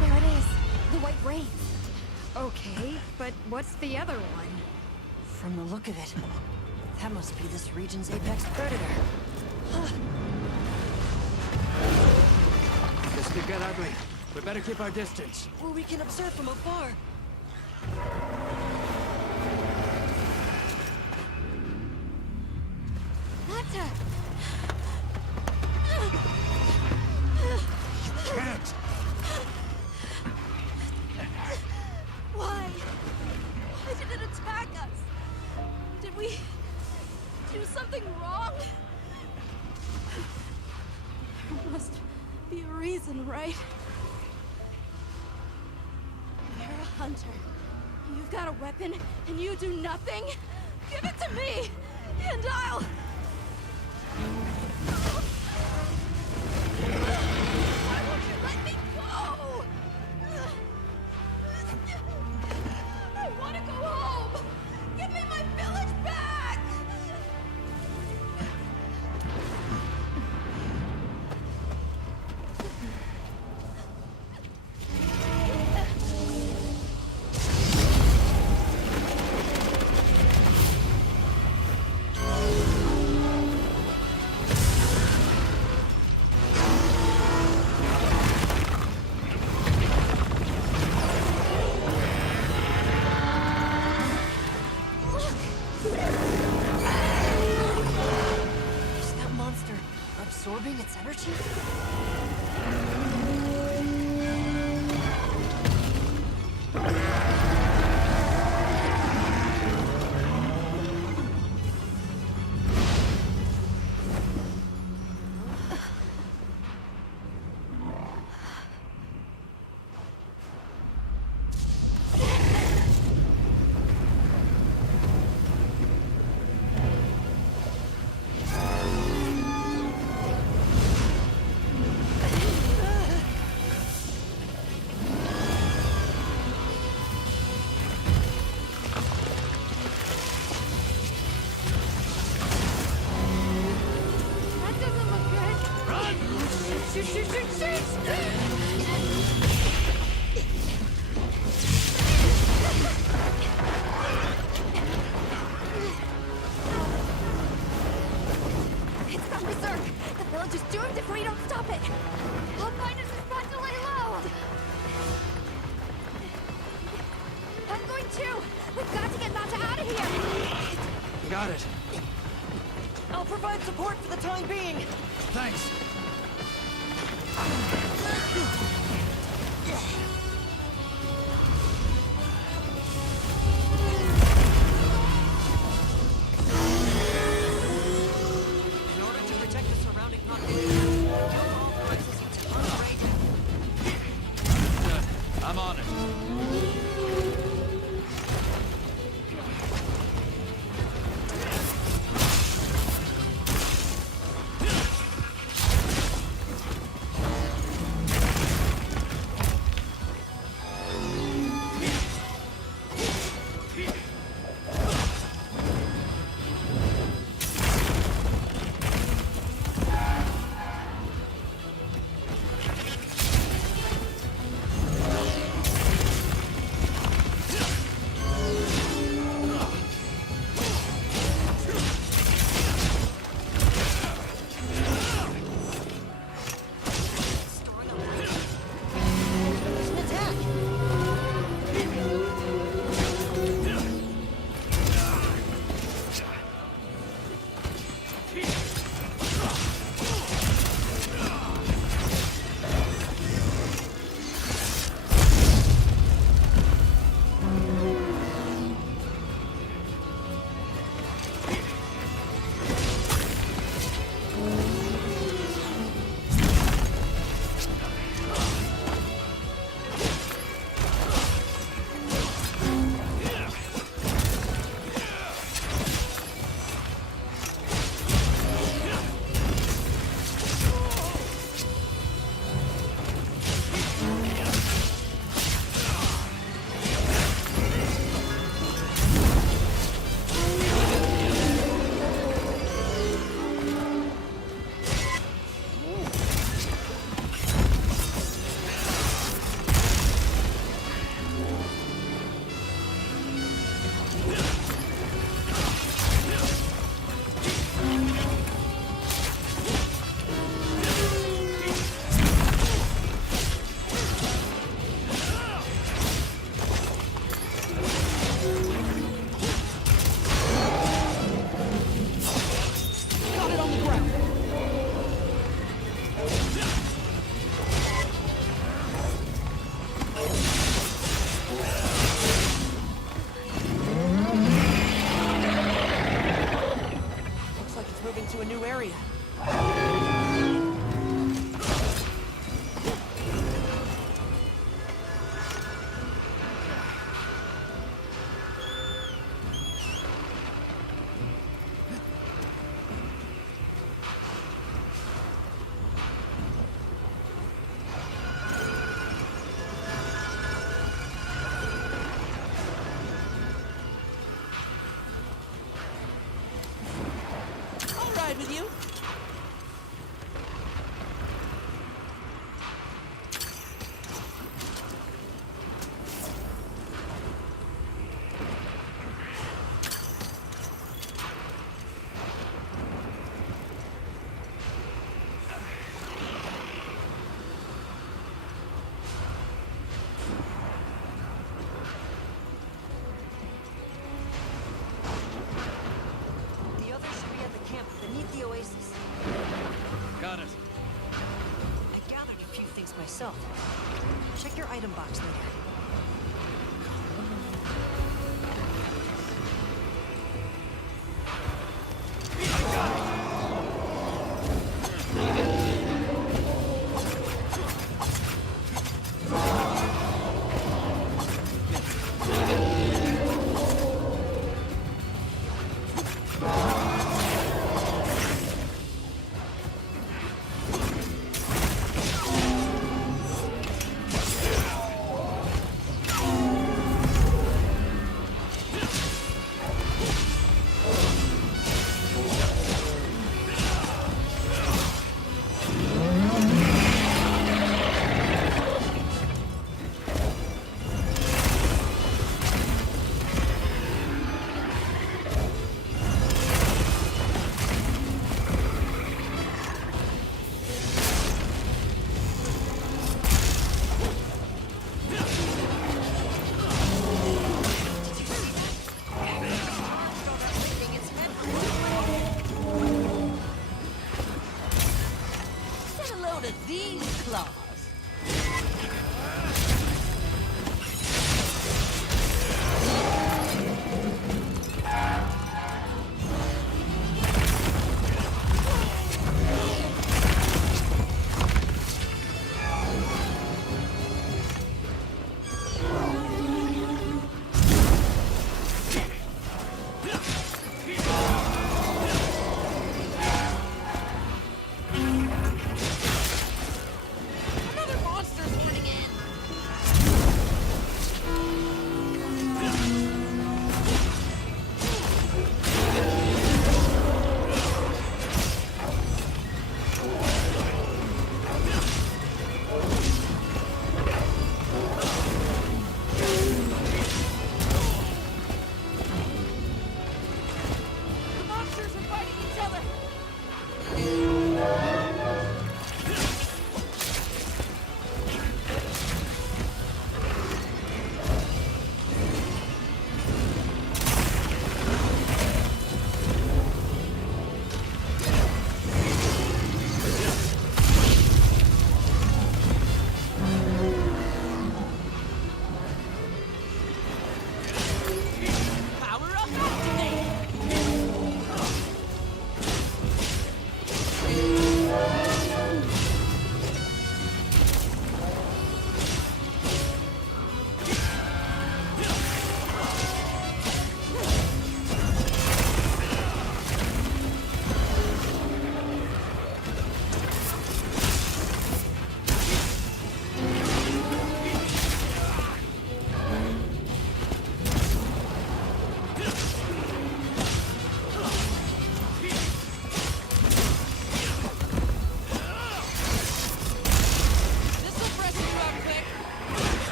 There it is. The White Wraith. Okay, but what's the other one? From the look of it, that must be this region's apex predator. This could get ugly. We better keep our distance. Where we can observe from afar. Nata! Can't! Why? Why did it attack us? Did we do something wrong? There must be a reason, right? You're a hunter. You've got a weapon, and you do nothing? Give it to me, and I'll... Why won't you let me go? I want to go home! Give me my village back! Is that monster absorbing its energy? That doesn't look good. Run! Shoot, shoot, shoot, shoot! It's gone berserk. The village is doomed if we don't stop it. I'll find us a spot to lay low. I'm going too. We've got to get Nata out of here. Got it. I'll provide support for the time being. Thanks. In order to protect the surrounding population, Gilgal authorizes a ton of raid. I'm on it. a new area. I'll ride with you. The others should be at the camp beneath the oasis. Got it. I gathered a few things myself. Check your item box later.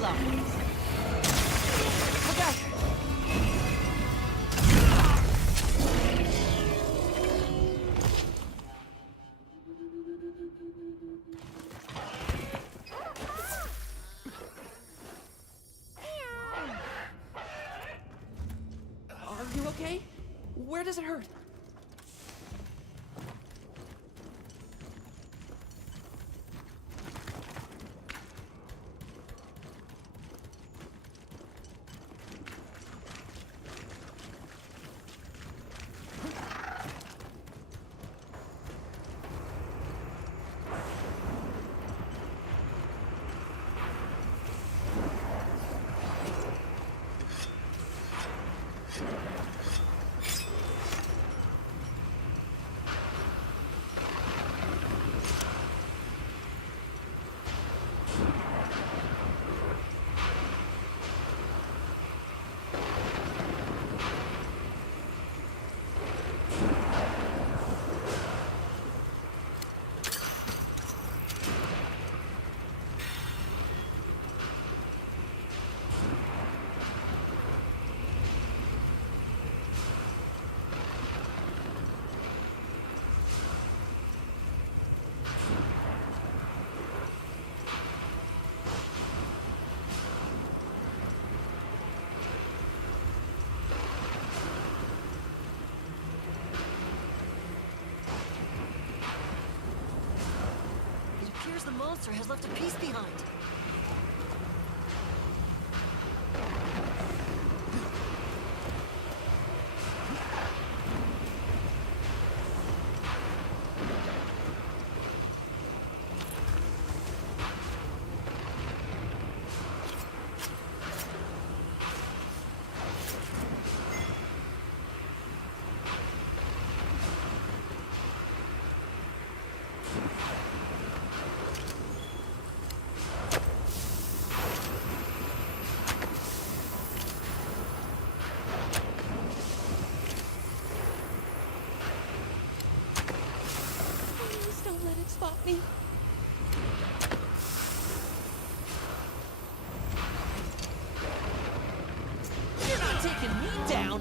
slow. Look out! Are you okay? Where does it hurt? It appears the monster has left a piece behind. Please don't let it spot me. You're not taking me down!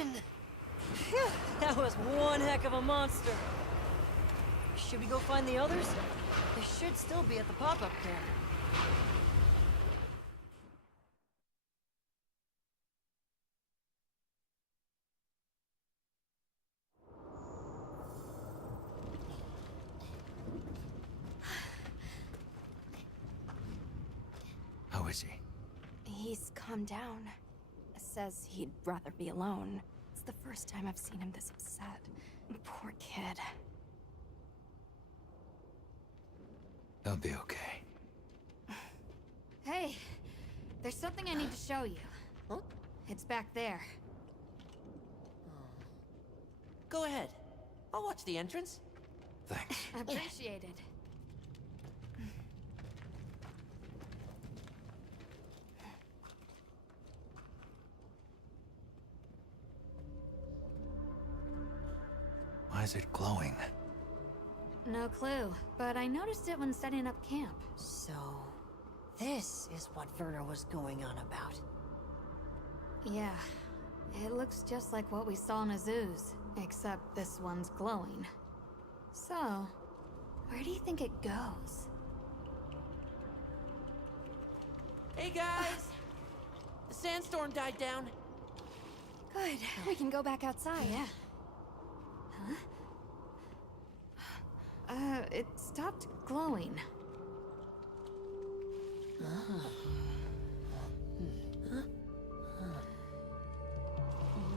done! Phew, that was one heck of a monster. Should we go find the others? They should still be at the pop-up camp. How is he? He's calmed down. Says he'd rather be alone. It's the first time I've seen him this upset. Poor kid. He'll be okay. Hey, there's something I need to show you. Huh? It's back there. Go ahead. I'll watch the entrance. Thanks. Appreciated. Why is it glowing? No clue, but I noticed it when setting up camp. So, this is what Werner was going on about. Yeah, it looks just like what we saw in Azu's, except this one's glowing. So, where do you think it goes? Hey guys! The sandstorm died down. Good. We can go back outside. Yeah. Huh? It stopped glowing.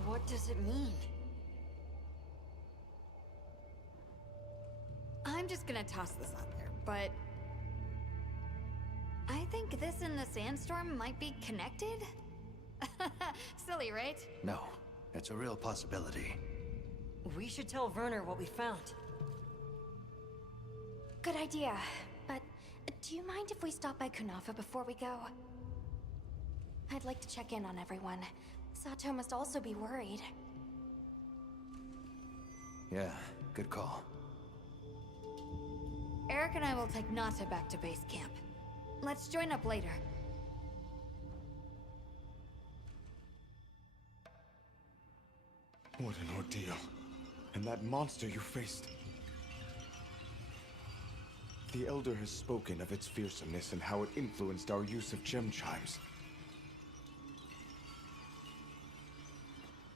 What does it mean? I'm just gonna toss this out there, but... I think this and the sandstorm might be connected? Silly, right? No, it's a real possibility. We should tell Werner what we found. Good idea. But do you mind if we stop by Kunafa before we go? I'd like to check in on everyone. Sato must also be worried. Yeah, good call. Eric and I will take Nata back to base camp. Let's join up later. What an ordeal. And that monster you faced. The Elder has spoken of its fearsomeness and how it influenced our use of gem chimes.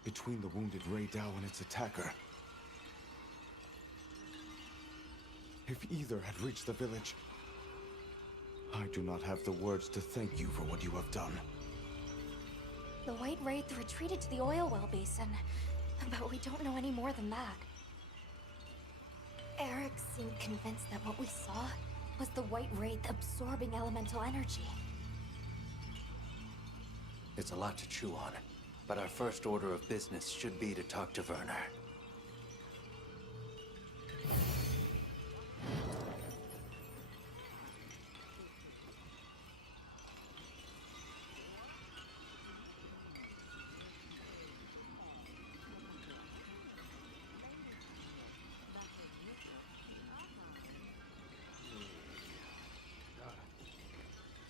Between the wounded Rei Dao and its attacker, if either had reached the village, I do not have the words to thank you for what you have done. The White Wraith retreated to the oil well basin, but we don't know any more than that. Eric seemed convinced that what we saw was the White Wraith absorbing elemental energy. It's a lot to chew on, but our first order of business should be to talk to Werner.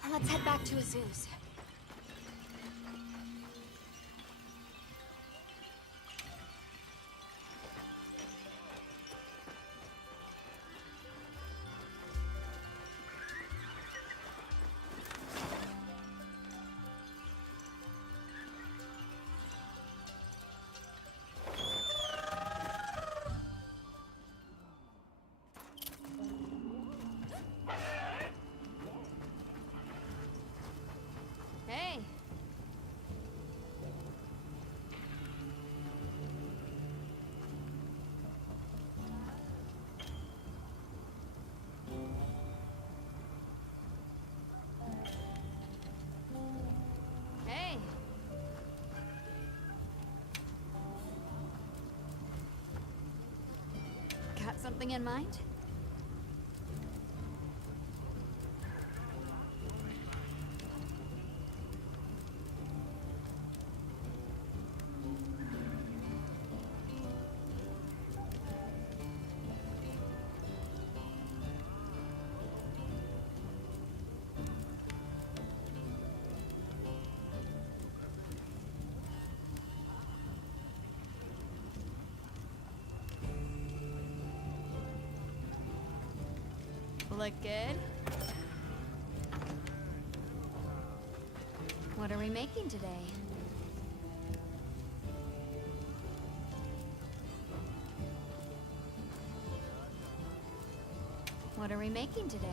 Let's head back to Azu's. Hey! Hey! Got something in mind? Look good? What are we making today? What are we making today?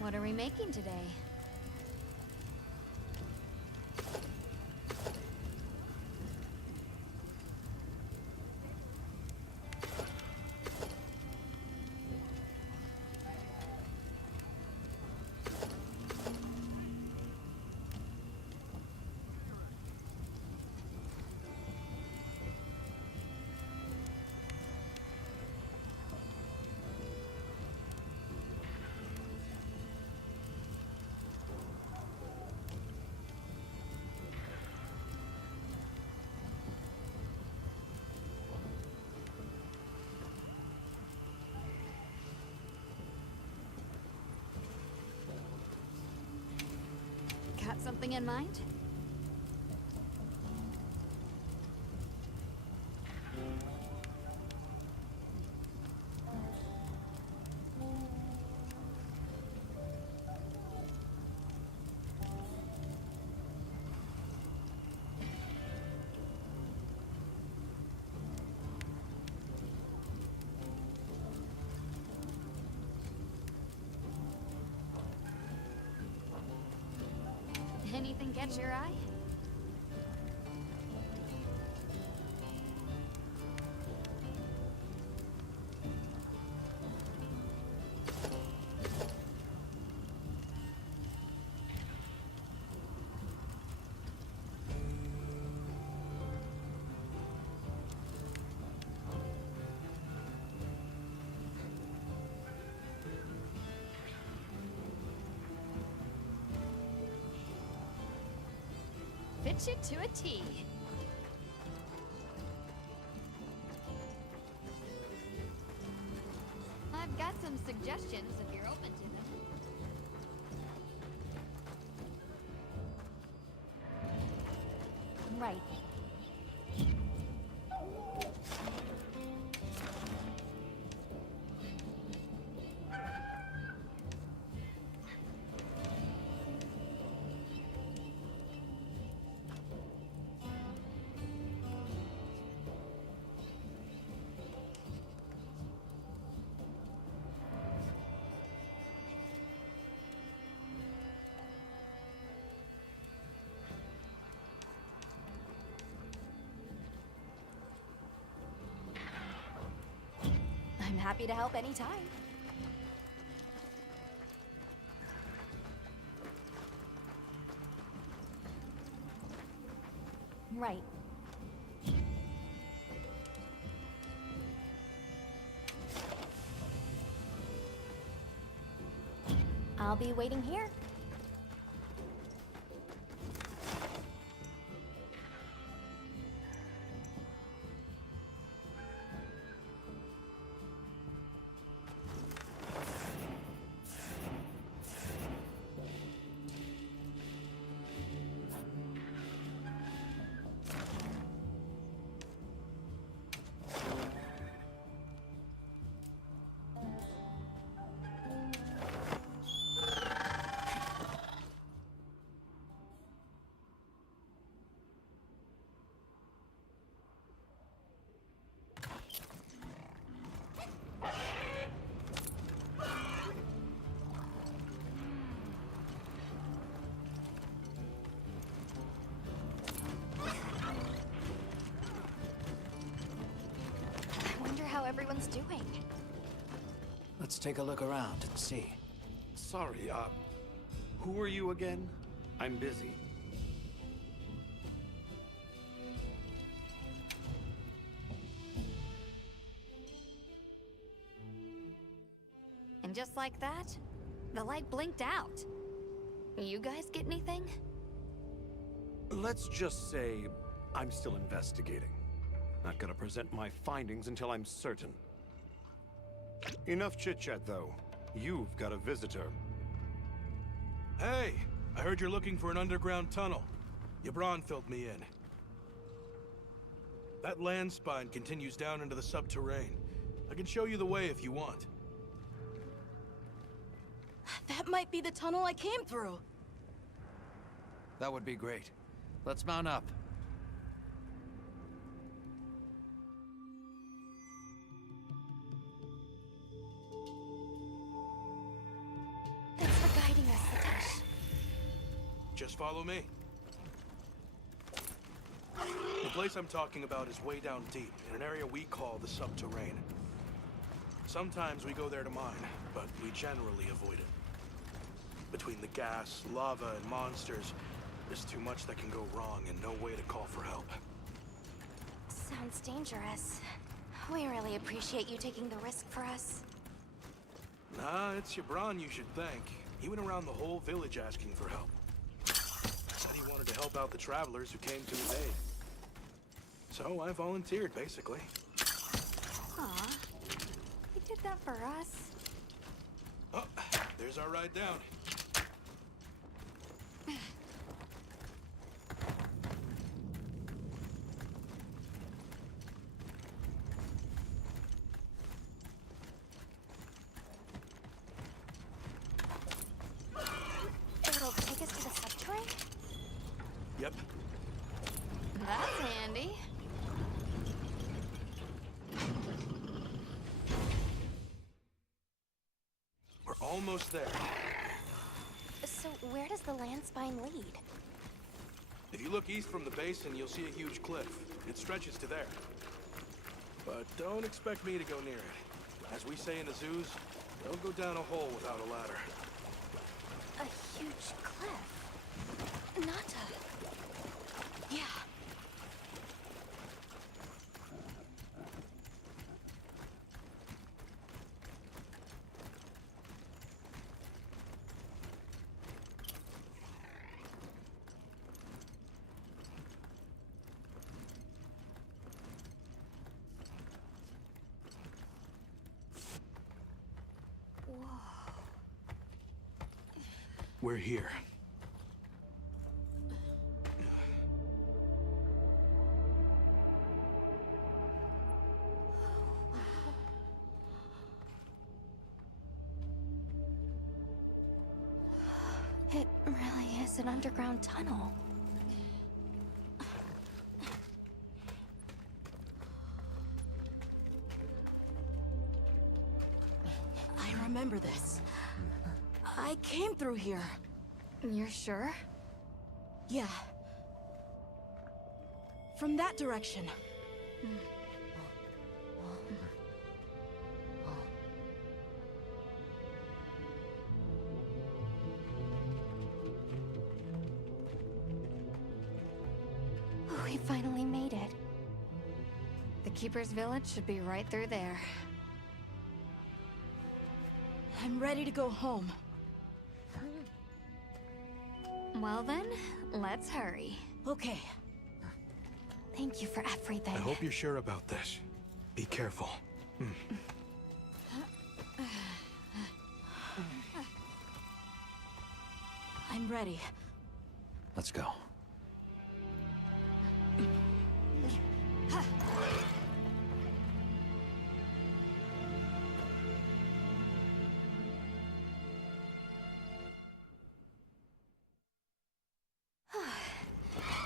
What are we making today? Got something in mind? Anything catch your eye? Fit you to a T. I've got some suggestions if you're open to them. Right. I'm happy to help anytime. Right. I'll be waiting here. How everyone's doing. Let's take a look around and see. Sorry, who are you again? I'm busy. And just like that, the light blinked out. You guys get anything? Let's just say I'm still investigating. Not gonna present my findings until I'm certain. Enough chit-chat, though. You've got a visitor. Hey, I heard you're looking for an underground tunnel. Yabron filled me in. That land spine continues down into the subterrane. I can show you the way if you want. That might be the tunnel I came through. That would be great. Let's mount up. Thanks for guiding us, Satosh. Just follow me. The place I'm talking about is way down deep, in an area we call the subterrane. Sometimes we go there to mine, but we generally avoid it. Between the gas, lava, and monsters, there's too much that can go wrong and no way to call for help. Sounds dangerous. We really appreciate you taking the risk for us. Nah, it's Yabron you should thank. He went around the whole village asking for help. Said he wanted to help out the travelers who came to his aid. So I volunteered, basically. Aw, he did that for us. Oh, there's our ride down. It'll take us to the subterrane? Yep. That's handy. We're almost there. So where does the land spine lead? If you look east from the basin, you'll see a huge cliff. It stretches to there. But don't expect me to go near it. As we say in the zoos, don't go down a hole without a ladder. A huge cliff. Not a... Yeah. We're here. It really is an underground tunnel. I remember this. I came through here. You're sure? Yeah. From that direction. We finally made it. The Keeper's Village should be right through there. I'm ready to go home. Well then, let's hurry. Okay. Thank you for everything. I hope you're sure about this. Be careful. I'm ready. Let's go.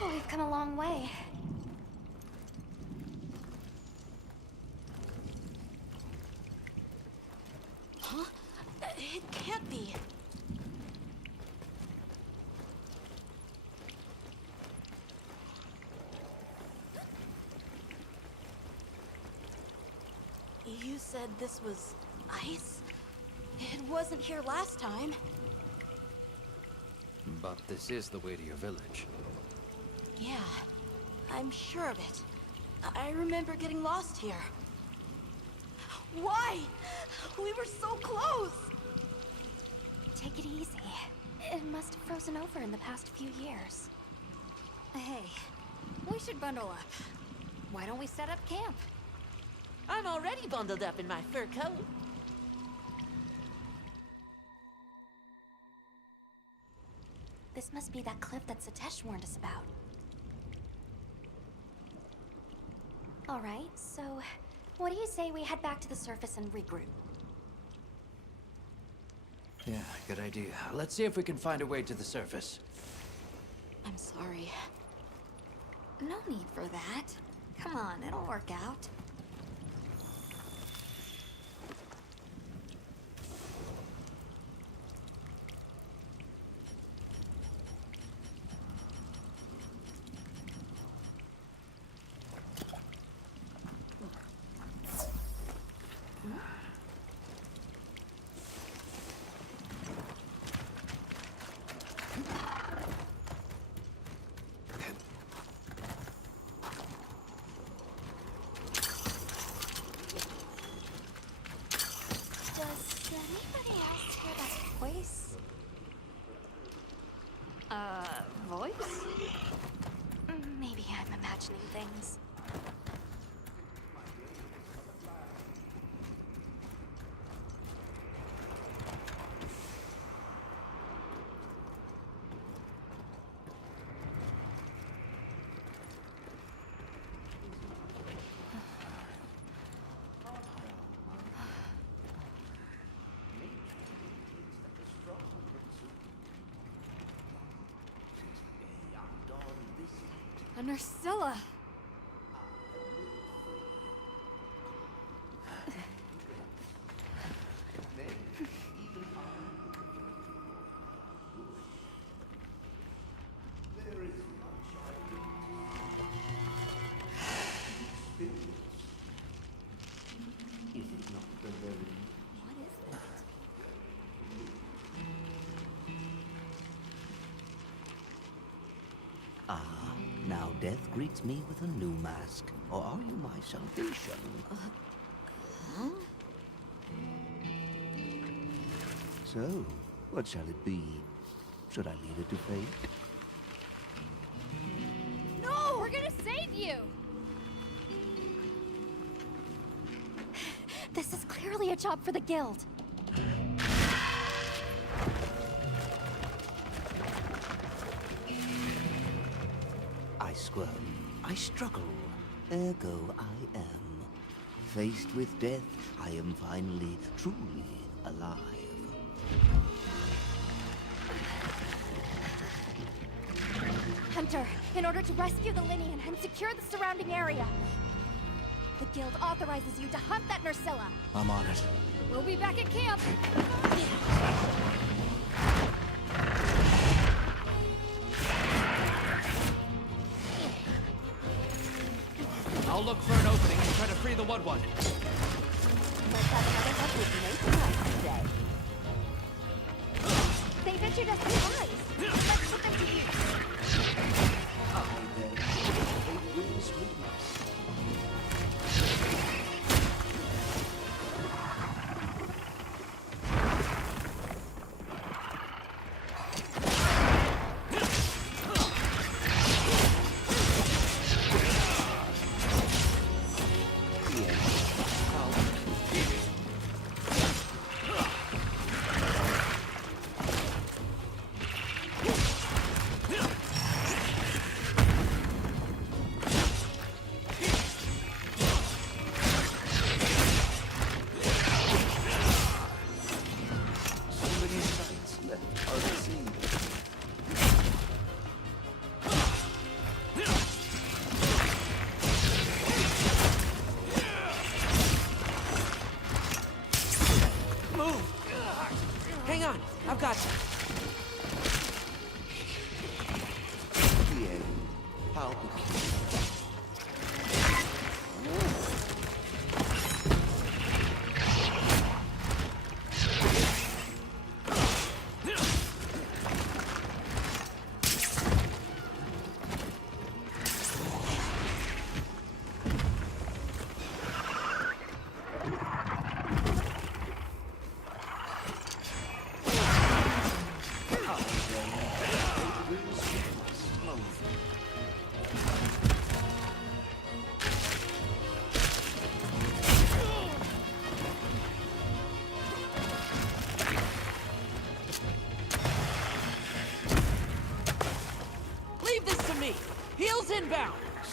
We've come a long way. Huh? It can't be. You said this was ice? It wasn't here last time. But this is the way to your village. Yeah, I'm sure of it. I remember getting lost here. Why? We were so close! take it easy. It must have frozen over in the past few years. Hey, we should bundle up. Why don't we set up camp? I'm already bundled up in my fur coat. This must be that cliff that Satesh warned us about. All right, so what do you say we head back to the surface and regroup? Yeah, good idea. Let's see if we can find a way to the surface. I'm sorry. No need for that. Come on, it'll work out. Does anybody else hear that voice? Voice? Maybe I'm imagining things. A Nursilla! Now death greets me with a new mask. Or are you my salvation? Huh? So, what shall it be? Should I leave it to fate? No! We're gonna save you! This is clearly a job for the guild. I squirm. I struggle. Ergo I am. Faced with death, I am finally, truly alive. Hunter, in order to rescue the Linian and secure the surrounding area, the guild authorizes you to hunt that Nursilla. I'm on it. We'll be back at camp. I'll look for an opening and try to free the Wud Wud. Let's have another hunt with no surprise today. They've issued us supplies. Let's put them to use. Hang on, I've got you. How peculiar.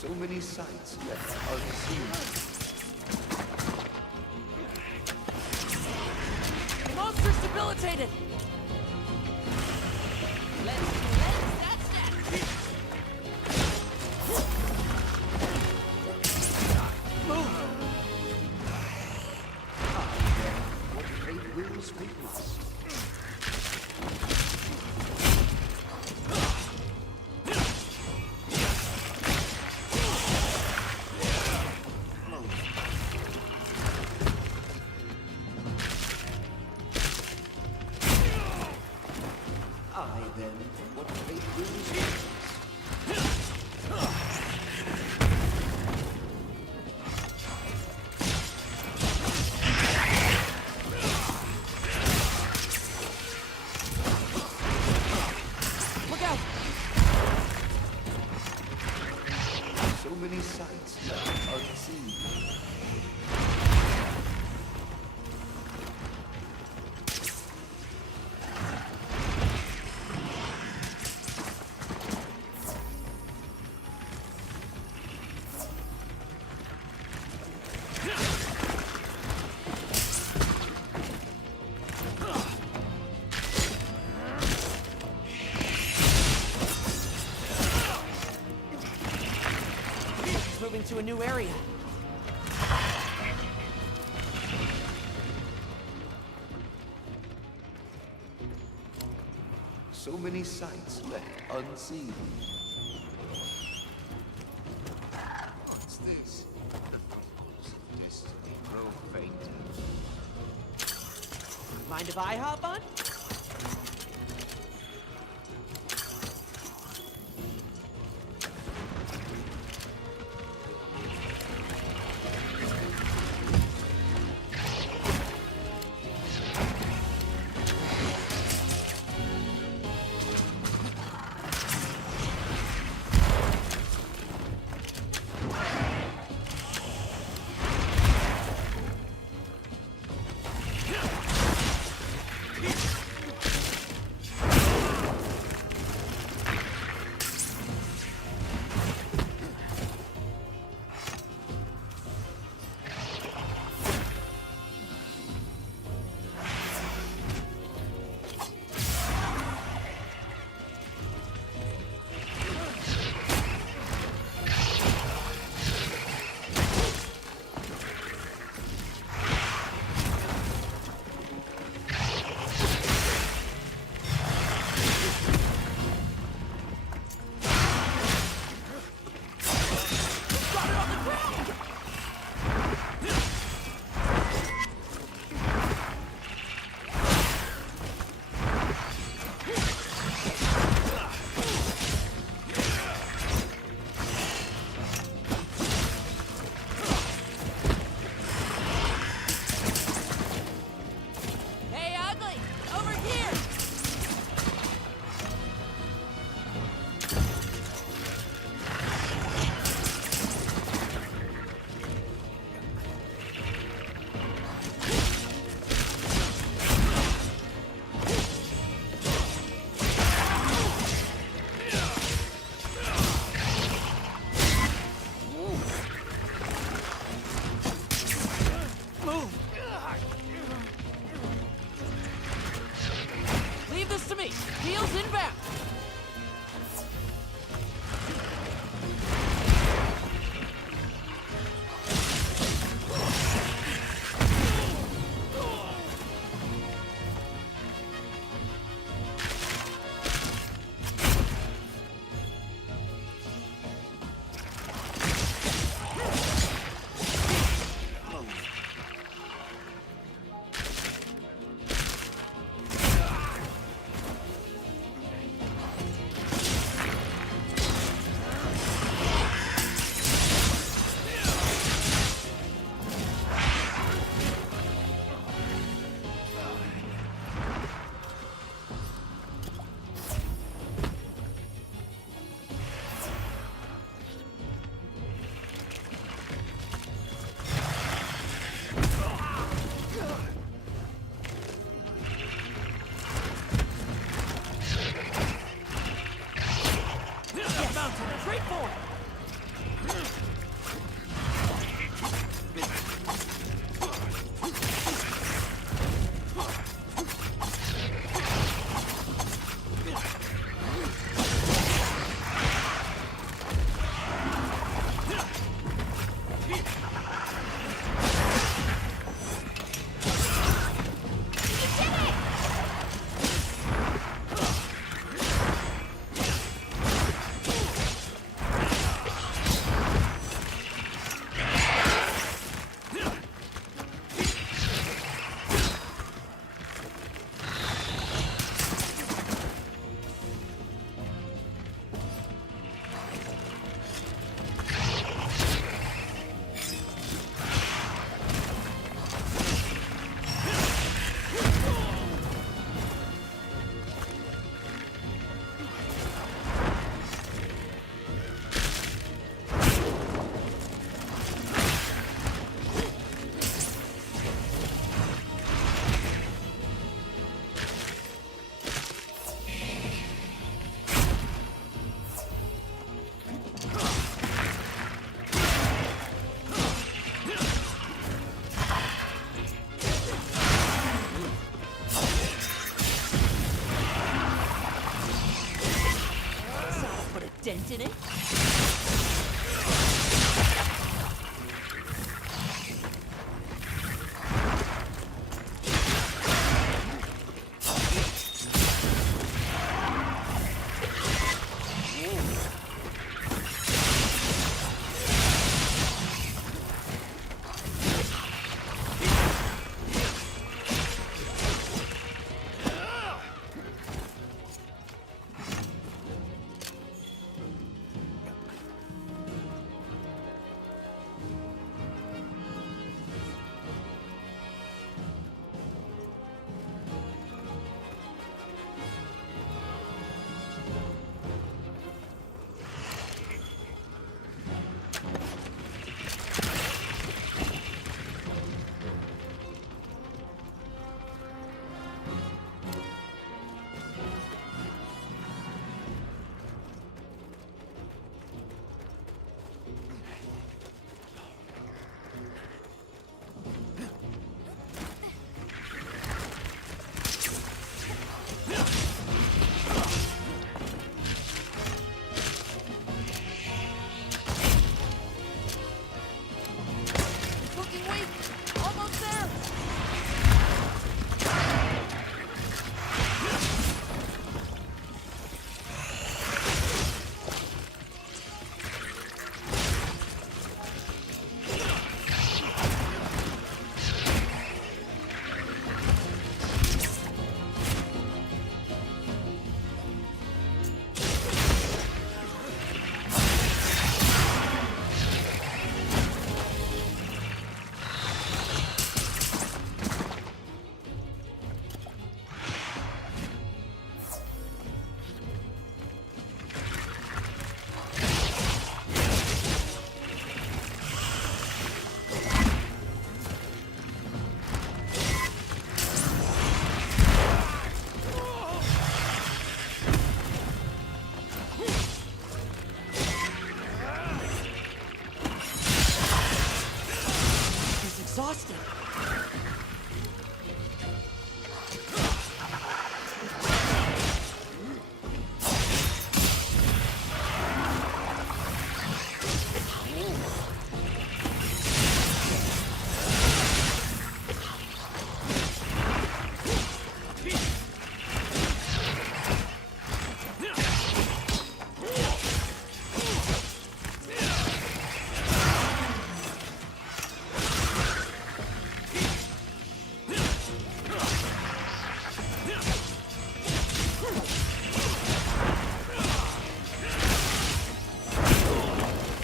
So many sights left unseen. Monster's debilitated! Let's that snap! Move! What fate wills, fate must. I then, what fate wills, fate must. Look out! So many sights left unseen. He's moving to a new area. So many sights left unseen. What's this? The pulse of destiny grow fainter. Mind if I hop on? point in it. Exhausted.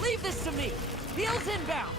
Leave this to me. Heels inbound.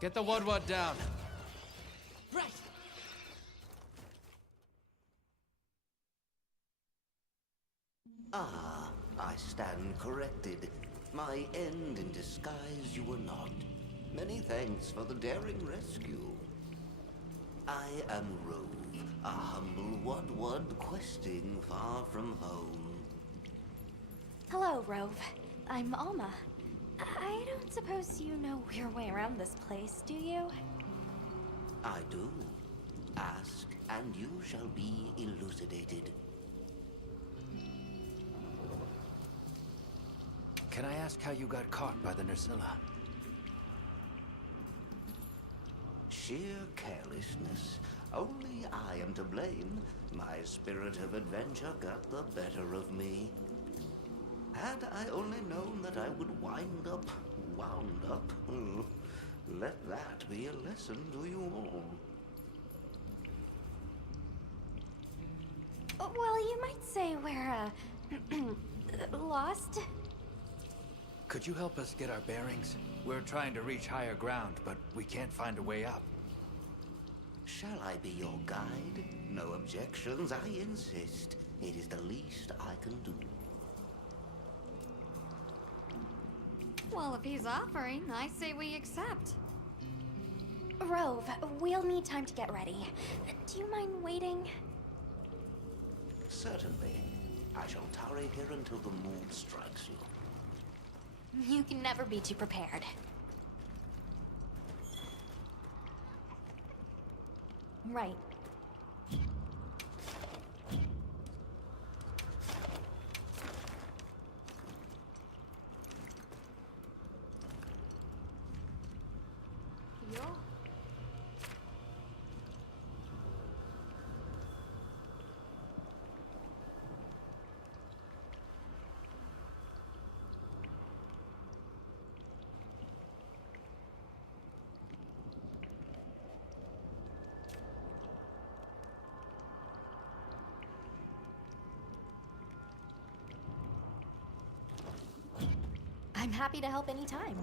Get the Wud down. Right. Ah, I stand corrected. My end in disguise you were not. Many thanks for the daring rescue. I am Rove, a humble Wud questing far from home. Hello, Rove. I'm Alma. I don't suppose you know your way around this place, do you? I do. Ask, and you shall be elucidated. Can I ask how you got caught by the Nersilla? Sheer carelessness. Only I am to blame. My spirit of adventure got the better of me. Had I only known that I would wound up, let that be a lesson to you all. Well, you might say we're, lost. Could you help us get our bearings? We're trying to reach higher ground, but we can't find a way up. Shall I be your guide? No objections, I insist. It is the least I can do. Well, if he's offering, I say we accept. Rove, we'll need time to get ready. Do you mind waiting? Certainly. I shall tarry here until the mood strikes you. You can never be too prepared. Right. Yo. I'm happy to help anytime.